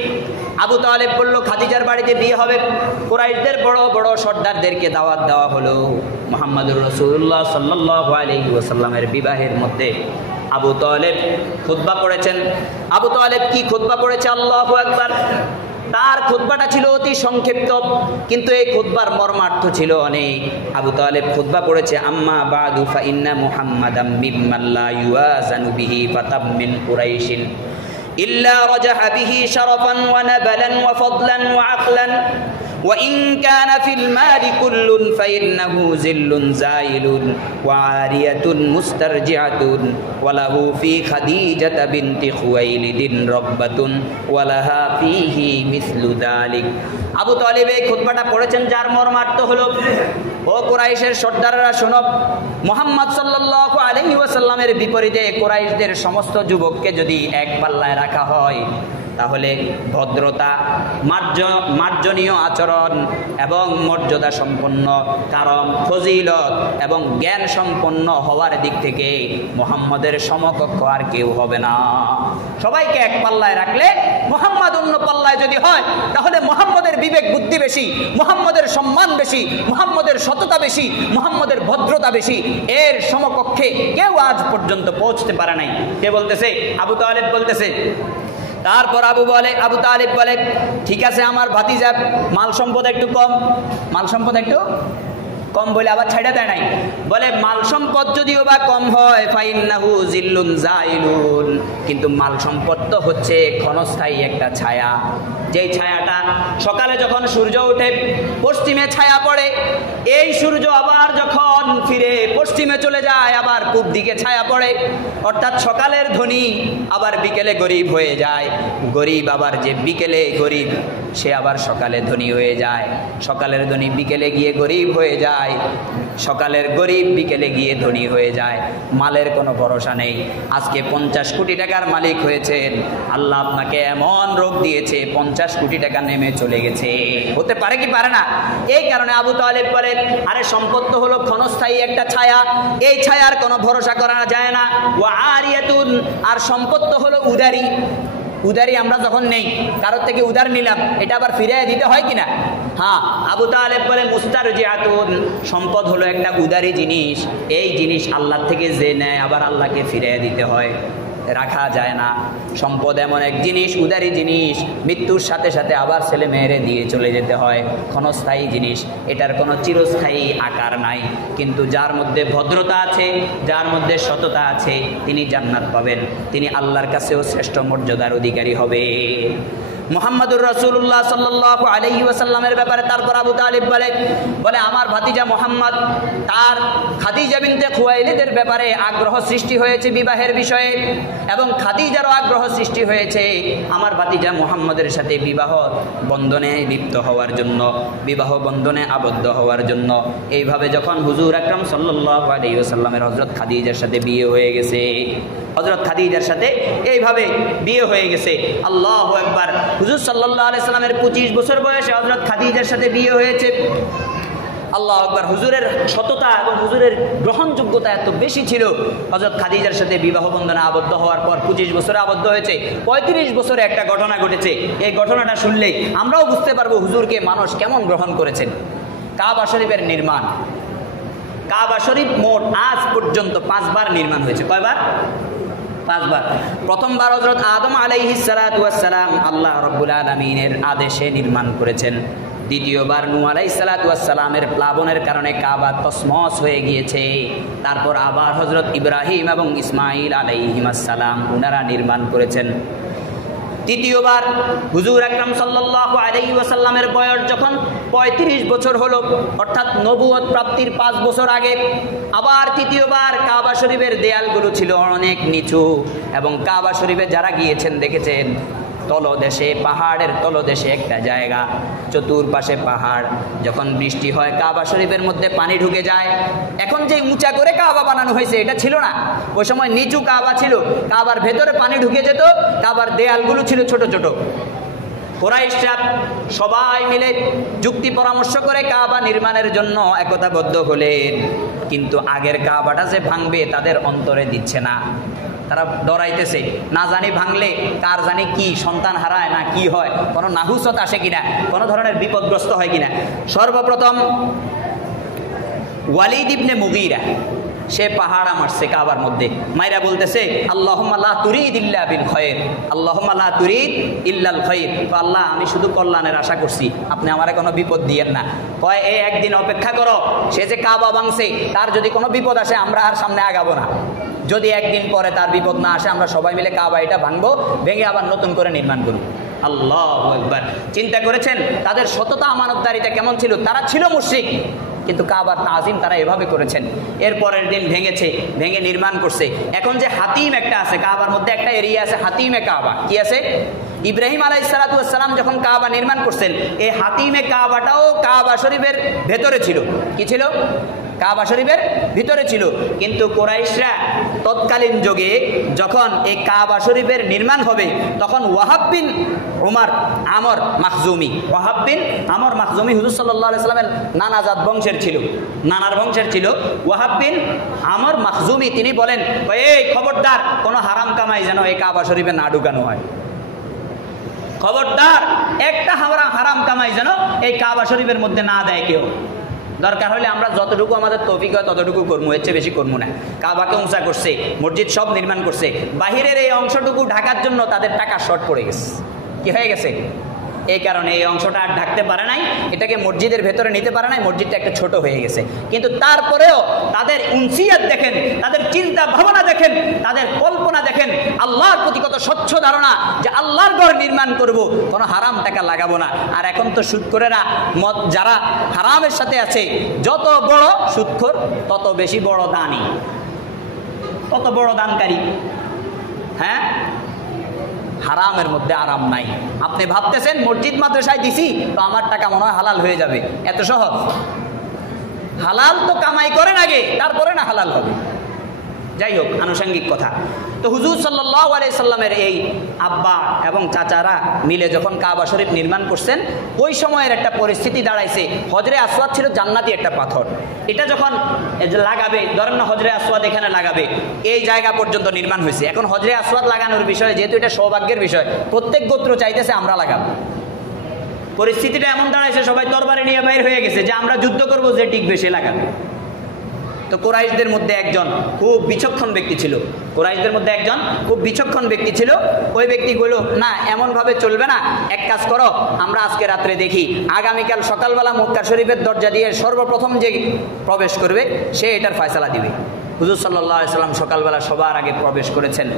আবু তালেব বলল, খাদিজার বাড়িতে বিয়ে হবে। কুরাইশদের বড় বড় সর্দারদেরকে দাওয়াত দেওয়া হলো। মুহাম্মদুর রাসূলুল্লাহ সাল্লাল্লাহু আলাইহি ওয়াসাল্লামের বিবাহের মধ্যে আবু তালেব খুতবা পড়েছেন। আবু তালেব কি খুতবা পড়েছে? আল্লাহু আকবার। তার খুতবাটা ছিল অতি সংক্ষিপ্ত, কিন্তু এই খুতবার মর্মার্থ ছিল অনেক। আবু তালেব খুতবা পড়েছে, আম্মা বাদু ফা ইন্না মুহাম্মাদাম মিম্মান লা ইউয়াজানু বিহি ফাতাব মিন কুরাইশিন ইল্লা রাজাহা বিহি শারাফান ওয়া নাবালান ওয়া ফাদলান ওয়া আকলান ওয়া ইন কানা ফিল মালি কুল্লুন ফাইন্নাহু জিল্লুন যাইলুন ওয়া আরিয়াতুন মুস্তারজিআতুন ওয়া লাহু ফি খাদিজাতা বিনতি খুয়াইলিদিন রাব্বাতুন ওয়া লাহা ফিহি মিসলু যালিক। আবু তালেব এই খুতবাটা পড়েছেন, যার মর্মার্থ হলো, ও কুরাইশের সর্দাররা শোনো, মুহাম্মদ সাল্লাল্লাহু আলাইহি ওয়াসাল্লামের বিপরীতে কুরাইশদের সমস্ত যুবককে যদি এক পাল্লায় রাখা হয় তাহলে ভদ্রতা, মার্জনীয় আচরণ এবং মর্যাদা সম্পন্ন, কারণ ফজিলত এবং জ্ঞান সম্পন্ন হওয়ার দিক থেকে মুহাম্মদের সমকক্ষ আর কেউ হবে না। সবাইকে এক পাল্লায় রাখলে মুহাম্মদ অন্য পাল্লায় যদি হয় তাহলে মুহাম্মদের বিবেক বুদ্ধি বেশি, মুহাম্মদের সম্মান বেশি, মুহাম্মদের সততা বেশি, মুহাম্মদের ভদ্রতা বেশি। এর সমকক্ষে কেউ আজ পর্যন্ত পৌঁছতে পারে নাই। কে বলতেছে? আবু তালেব বলতেছে। তারপর আবু তালেব বলে, ঠিক আছে, আমার ভাতিজা মাল সম্পদ একটু কম, মাল সম্পদ একটু কম বলে আবার ছেড়ে দেয় নাই। বলে মাল সম্পদ যদিও বা কম হয়, ফাইন্নাহু জিল্লুন যাইলুন, কিন্তু মাল সম্পদ তো হচ্ছে ক্ষণস্থায়ী একটা ছায়া। যেই ছায়াটা সকালে যখন সূর্য ওঠে পশ্চিমে ছায়া পড়ে, এই সূর্য আবার যখন ফিরে পশ্চিমে চলে যায় আবার পূব দিকে ছায়া পড়ে। অর্থাৎ সকালের ধনী আবার বিকেলে গরিব হয়ে যায়, গরিব আবার যে বিকেলে গরিব সে আবার সকালে ধনী হয়ে যায়, সকালের ধনী বিকেলে গিয়ে গরিব হয়ে যায়, সকালের গরিব বিকেলে গিয়ে ধনী হয়ে যায়। মালের কোনো ভরসা নেই। আজকে 50 কোটি টাকার মালিক হয়েছেন, আল্লাহ আপনাকে এমন রোগ দিয়েছে 50 কোটি টাকা নেমে চলে গেছে। হতে পারে কি পারে না? এই কারণে আবু তালেব বলে, আরে সম্পদ তো হলো ক্ষণস্থায়ী একটা ছায়া, এই ছায়ার কোনো ভরসা করা যায় না। ওয়া আরিয়াতুন, আর সম্পদ তো হলো উদারি। উদারি আমরা যখন নেই, কারোর থেকে উদার নিলাম, এটা আবার ফিরিয়ে দিতে হয় কিনা? হ্যাঁ। আবু তালেব বলে, মুস্তারজিআতুন, সম্পদ হলো একটা উদারি জিনিস, এই জিনিস আল্লাহ থেকে যে নেয় আবার আল্লাহকে ফিরিয়ে দিতে হয়, রাখা যায় না। সম্পদ এমন এক জিনিস, উদারি জিনিস, মৃত্যুর সাথে সাথে আবার ছেলে মেয়েরে দিয়ে চলে যেতে হয়, ক্ষণস্থায়ী জিনিস, এটার কোনো চিরস্থায়ী আকার নাই। কিন্তু যার মধ্যে ভদ্রতা আছে, যার মধ্যে সততা আছে, তিনি জান্নাত পাবেন, তিনি আল্লাহর কাছেও শ্রেষ্ঠ মর্যাদার অধিকারী হবে। মুহাম্মাদুর রাসূলুল্লাহ সাল্লাল্লাহু আলাইহি ওয়াসাল্লামের ব্যাপারে তারপর আবু তালিব বলে আমার ভাতিজা মুহাম্মদ, তার খাদিজা বিনতে খুয়াইলিদের ব্যাপারে আগ্রহ সৃষ্টি হয়েছে বিবাহের বিষয়ে, এবং খাদিজারও আগ্রহ সৃষ্টি হয়েছে আমার ভাতিজা মুহাম্মদের সাথে বিবাহ বন্ধনে লিপ্ত হওয়ার জন্য, বিবাহ বন্ধনে আবদ্ধ হওয়ার জন্য। এইভাবে যখন হুজুর আকরাম সাল্লাল্লাহু আলাইহি ওয়াসাল্লামের হযরত খাদিজার সাথে বিয়ে হয়ে গেছে, হযরত খাদিজার সাথে এইভাবে বিয়ে হয়ে গেছে। আল্লাহু আকবার। হুজুর সাল্লাল্লাহু আলাইহি সাল্লামের 25 বছর বয়সে হযরত খাদিজার সাথে বিয়ে হয়েছে। আল্লাহু আকবার। হুজুরের সততা এবং হুজুরের গ্রহণযোগ্যতা এত বেশি ছিল, হযরত খাদিজার সাথে বিবাহ বন্ধনে আবদ্ধ হওয়ার পর 25 বছরে আবদ্ধ হয়েছে। 35 বছরে একটা ঘটনা ঘটেছে। এই ঘটনাটা শুনলেই আমরাও বুঝতে পারবো হুজুরকে মানুষ কেমন গ্রহণ করেছেন। কাবা শরীফের নির্মাণ, কাবা শরীফ মোট আজ পর্যন্ত 5 বার নির্মাণ হয়েছে। কয়বার? 5 বার। প্রথমবার হযরত আদম আলাইহিস সালাতু ওয়াস সালাম আল্লাহ রাব্বুল আলামিনের আদেশে নির্মাণ করেছেন। দ্বিতীয়বার নূহ আলাইহিস সালাতু ওয়াস সালামের প্লাবনের কারণে কাবা তছনছ হয়ে গিয়েছে। তারপর আবার হযরত ইব্রাহিম এবং ইসমাঈল আলাইহিস সালাম ওনারা নির্মাণ করেছেন। তৃতীয়বার হুজুর আকরাম সাল্লাল্লাহু আলাইহি ওয়াসাল্লামের বয়স যখন 35 বছর হলো, অর্থাৎ নবুয়ত প্রাপ্তির 5 বছর আগে, আবার তৃতীয়বার কাবা শরীফের দেয়ালগুলো ছিল অনেক নিচু, এবং কাবা শরীফে যারা গিয়েছেন দেখেছেন তলদেশে, পাহাড়ের তলদেশে একটা জায়গা, চতুর্পাশে পাহাড়। যখন বৃষ্টি হয় কাবা শরীফের মধ্যে পানি ঢুকে যায়। এখন যে উঁচা করে কাবা বানানো হয়েছে এটা ছিল না, ওই সময় নিচু কাবা ছিল, কাবার ভেতরে পানি ঢুকে যেত, কাবার দেয়ালগুলো ছিল ছোট ছোট। কুরাইশরা সবাই মিলে যুক্তি পরামর্শ করে কাবা নির্মাণের জন্য একতাবদ্ধ হলেন, কিন্তু আগের কাবাটা যে ভাঙবে তাদের অন্তরে দিচ্ছে না। তারা ডরাইতেছে, না জানি ভাঙলে কার জানি কি সন্তান হারায় না কি হয়, কোনো নাহুসত আসে কিনা, কোনো ধরনের বিপদগ্রস্ত হয় কিনা। সর্বপ্রথম ওয়ালিদ ইবনে মুগীরা সে পাহাড়া মারছে কাবার মধ্যে, মাইরা বলতেছে আল্লাহুম্মা লা তুরিদ ইল্লা বিল খায়র, আল্লাহুম্মা লা তুরিদ ইল্লাল খায়র। তো আল্লাহ আমি শুধু কল্যাণের আশা করছি, আপনি আমারে কোনো বিপদ দিয়েন না। কয় এই একদিন অপেক্ষা করো, সে যে কাবা ভাঙছে তার যদি কোনো বিপদ আসে আমরা আর সামনে আগাবো না। যদি একদিন পরে তার বিপদ না আসে আমরা সবাই মিলে কাবা এটা ভাঙবো, ভেঙে আবার নতুন করে নির্মাণ করব। আল্লাহু আকবার। চিন্তা করেছেন তাদের সততা আমানতদারিতা কেমন ছিল? তারা ছিল মুশরিক, কিন্তু কাবার তাজিম তারা এভাবে করেছেন। এর পরের দিন ভেঙেছে, ভেঙে নির্মাণ করছে। এখন যে হাতিম একটা আছে কাবার মধ্যে, একটা এরিয়া আছে হাতিমে কাবা। কি আছে? ইব্রাহিম আলাইহিস সালাতু ওয়াস সালাম যখন কাবা নির্মাণ করছেন, এই হাতিমে কাবাটাও কাবা শরীফের ভেতরে ছিল। কি ছিল? কাবা শরীফের ভিতরে ছিল। কিন্তু কুরাইশরা তৎকালীন যুগে যখন এই কাবা শরীফের নির্মাণ হবে তখন ওয়াহাব বিন আমর মাখজুমি, ওয়াহাব বিন আমর মাখজুমি হুজুর সাল্লাল্লাহু আলাইহি সাল্লামের নানাজাত বংশের ছিল, নানার বংশের ছিল ওয়াহাব বিন আমর মাখজুমি। তিনি বলেন এই খবরদার কোনো হারাম কামাই যেন এই কাবা শরীফে না ঢুকানো হয়, খবরদার একটা হারাম কামাই যেন এই কাবা শরীফের মধ্যে না দেয় কেউ। দরকার হলে আমরা যতটুকু আমাদের তৌফিক হয় ততটুকু করবো, এর চেয়ে বেশি করবো না। কাবাকে উঁচা করছে, মসজিদ সব নির্মাণ করছে, বাহিরের এই অংশটুকু ঢাকার জন্য তাদের টাকা শর্ট পড়ে গেছে। কি হয়ে গেছে? এই কারণে এই অংশটা আর ঢাকতে পারে নাই, এটাকে মসজিদের ভেতরে নিতে পারে নাই, মসজিদটা একটা ছোট হয়ে গেছে। কিন্তু তারপরেও তাদের উনসিয়াত দেখেন, তাদের চিন্তা ভাবনা দেখেন, তাদের কল্পনা দেখেন, আল্লাহর প্রতি কত স্বচ্ছ ধারণা যে আল্লাহর ঘর নির্মাণ করব, কোনো হারাম টাকা লাগাবো না। আর এখন তো সুদখোরেরা যারা হারামের সাথে আছে, যত বড় সুদখোর তত বেশি বড় দানি, তত বড় দানকারী। হ্যাঁ, হারামের মধ্যে আরাম নাই। আপনি ভাবতেছেন মসজিদ মাদ্রাসায় দিছি তো আমার টাকা মনে হয় হালাল হয়ে যাবে, এত সহজ? হালাল তো কামাই করেন আগে, তারপরে না হালাল হবে। যাই হোক, আনুষঙ্গিক কথা। তো হুজুর সাল্লাল্লাহু আলাইহি সাল্লামের এই আব্বা এবং চাচারা মিলে যখন কাবা শরীফ নির্মাণ করছেন, ওই সময়ের একটা পরিস্থিতি দাঁড়াইছে। হজরে আসওয়াদ ছিল জান্নাতি একটা পাথর, এটা যখন লাগাবে, ধরেন না হজরে আসওয়াদ এখানে লাগাবে, এই জায়গা পর্যন্ত নির্মাণ হয়েছে। এখন হজরে আসওয়াদ লাগানোর বিষয়ে যেহেতু এটা সৌভাগ্যের বিষয়, প্রত্যেক গোত্র চাইতেছে আমরা লাগাবো। পরিস্থিতিটা এমন দাঁড়াইছে সবাই তরবারি নিয়ে বাইর হয়ে গেছে যে আমরা যুদ্ধ করবো, যে টিকবে সে লাগাবে। তো কুরাইশদের মধ্যে একজন খুব বিচক্ষণ ব্যক্তি ছিল, কুরাইশদের মধ্যে একজন খুব বিচক্ষণ ব্যক্তি ছিল। ওই ব্যক্তি বলল, না এমনভাবে চলবে না, এক কাজ করো, আমরা আজকে রাত্রে দেখি, আগামীকাল সকালবেলা মক্কা শরীফের দরজা দিয়ে সর্বপ্রথম যে প্রবেশ করবে সে এটার ফয়সালা দিবে। হুজুর সাল্লাল্লাহু আলাইহি সাল্লাম সকালবেলা সবার আগে প্রবেশ করেছেন।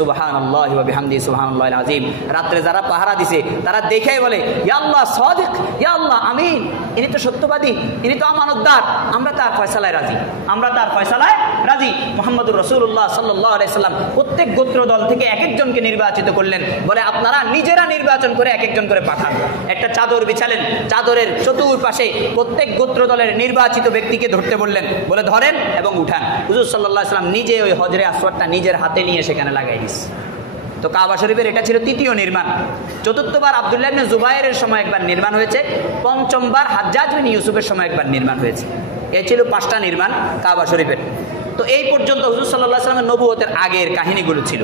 সুবহানাল্লাহি ওয়া বিহামদিহি সুবহানাল্লাহিল আযীম। রাত্রে যারা পাহারা দিছে তারা দেখেই বলে, ইয়া আল্লাহ সাদিক, ইয়া আল্লাহ আমিন, ইনি তো সত্যবাদী, ইনি তো আমানতদার, আমরা তার ফয়সালায় রাজি, আমরা তার ফয়সালায় রাজি। মুহাম্মদুর রাসূলুল্লাহ সাল্লাল্লাহু আলাইহি সাল্লাম প্রত্যেক গোত্র দল থেকে এক একজনকে নির্বাচিত করলেন, বলে আপনারা নিজেরা নির্বাচন করে এক একজন করে পাঠান। একটা চাদর বিছালেন, চাদরের চতুর্পাশে প্রত্যেক গোত্র দলের নির্বাচিত ব্যক্তিকে ধরতে বললেন, বলে ধরেন এবং উঠান। হুজুর সাল্লাল্লাহু আলাইহি সাল্লাম নিজে ওই হজরে আসওয়াদটা নিজের হাতে নিয়ে সেখানে লাগাই দিয়েছে। তো কাবা শরীফের এটা ছিল তৃতীয় নির্মাণ। চতুর্থবার আব্দুল্লাহ ইবনে জুবায়েরের সময় একবার নির্মাণ হয়েছে, পঞ্চমবার হাজ্জাজ বিন ইউসুফের সময় একবার নির্মাণ হয়েছে। এই ছিল 5টা নির্মাণ কাবা শরীফের। তো এই পর্যন্ত হুজুর সাল্লাল্লাহু আলাইহি সাল্লামের নবুয়তের আগের কাহিনীগুলো ছিল।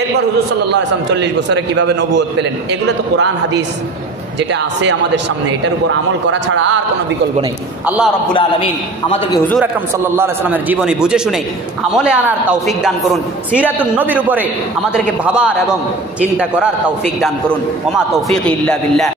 এরপর হুজুর সাল্লাল্লাহু আলাইহি সাল্লাম 40 বছরে কিভাবে নবুয়ত পেলেন, এগুলো তো কোরআন হাদিস যেটা আছে আমাদের সামনে, এটার উপর আমল করা ছাড়া আর কোনো বিকল্প নেই। আল্লাহ রাব্বুল আলামিন আমাদেরকে হুজুর আকরাম সাল্লাল্লাহু আলাইহি সাল্লামের জীবনী বুঝে শুনে আমলে আনার তৌফিক দান করুন। সিরাতুন নবীর উপরে আমাদেরকে ভাবার এবং চিন্তা করার তৌফিক দান করুন। ওমা তৌফিক ইল্লা বিল্লাহ।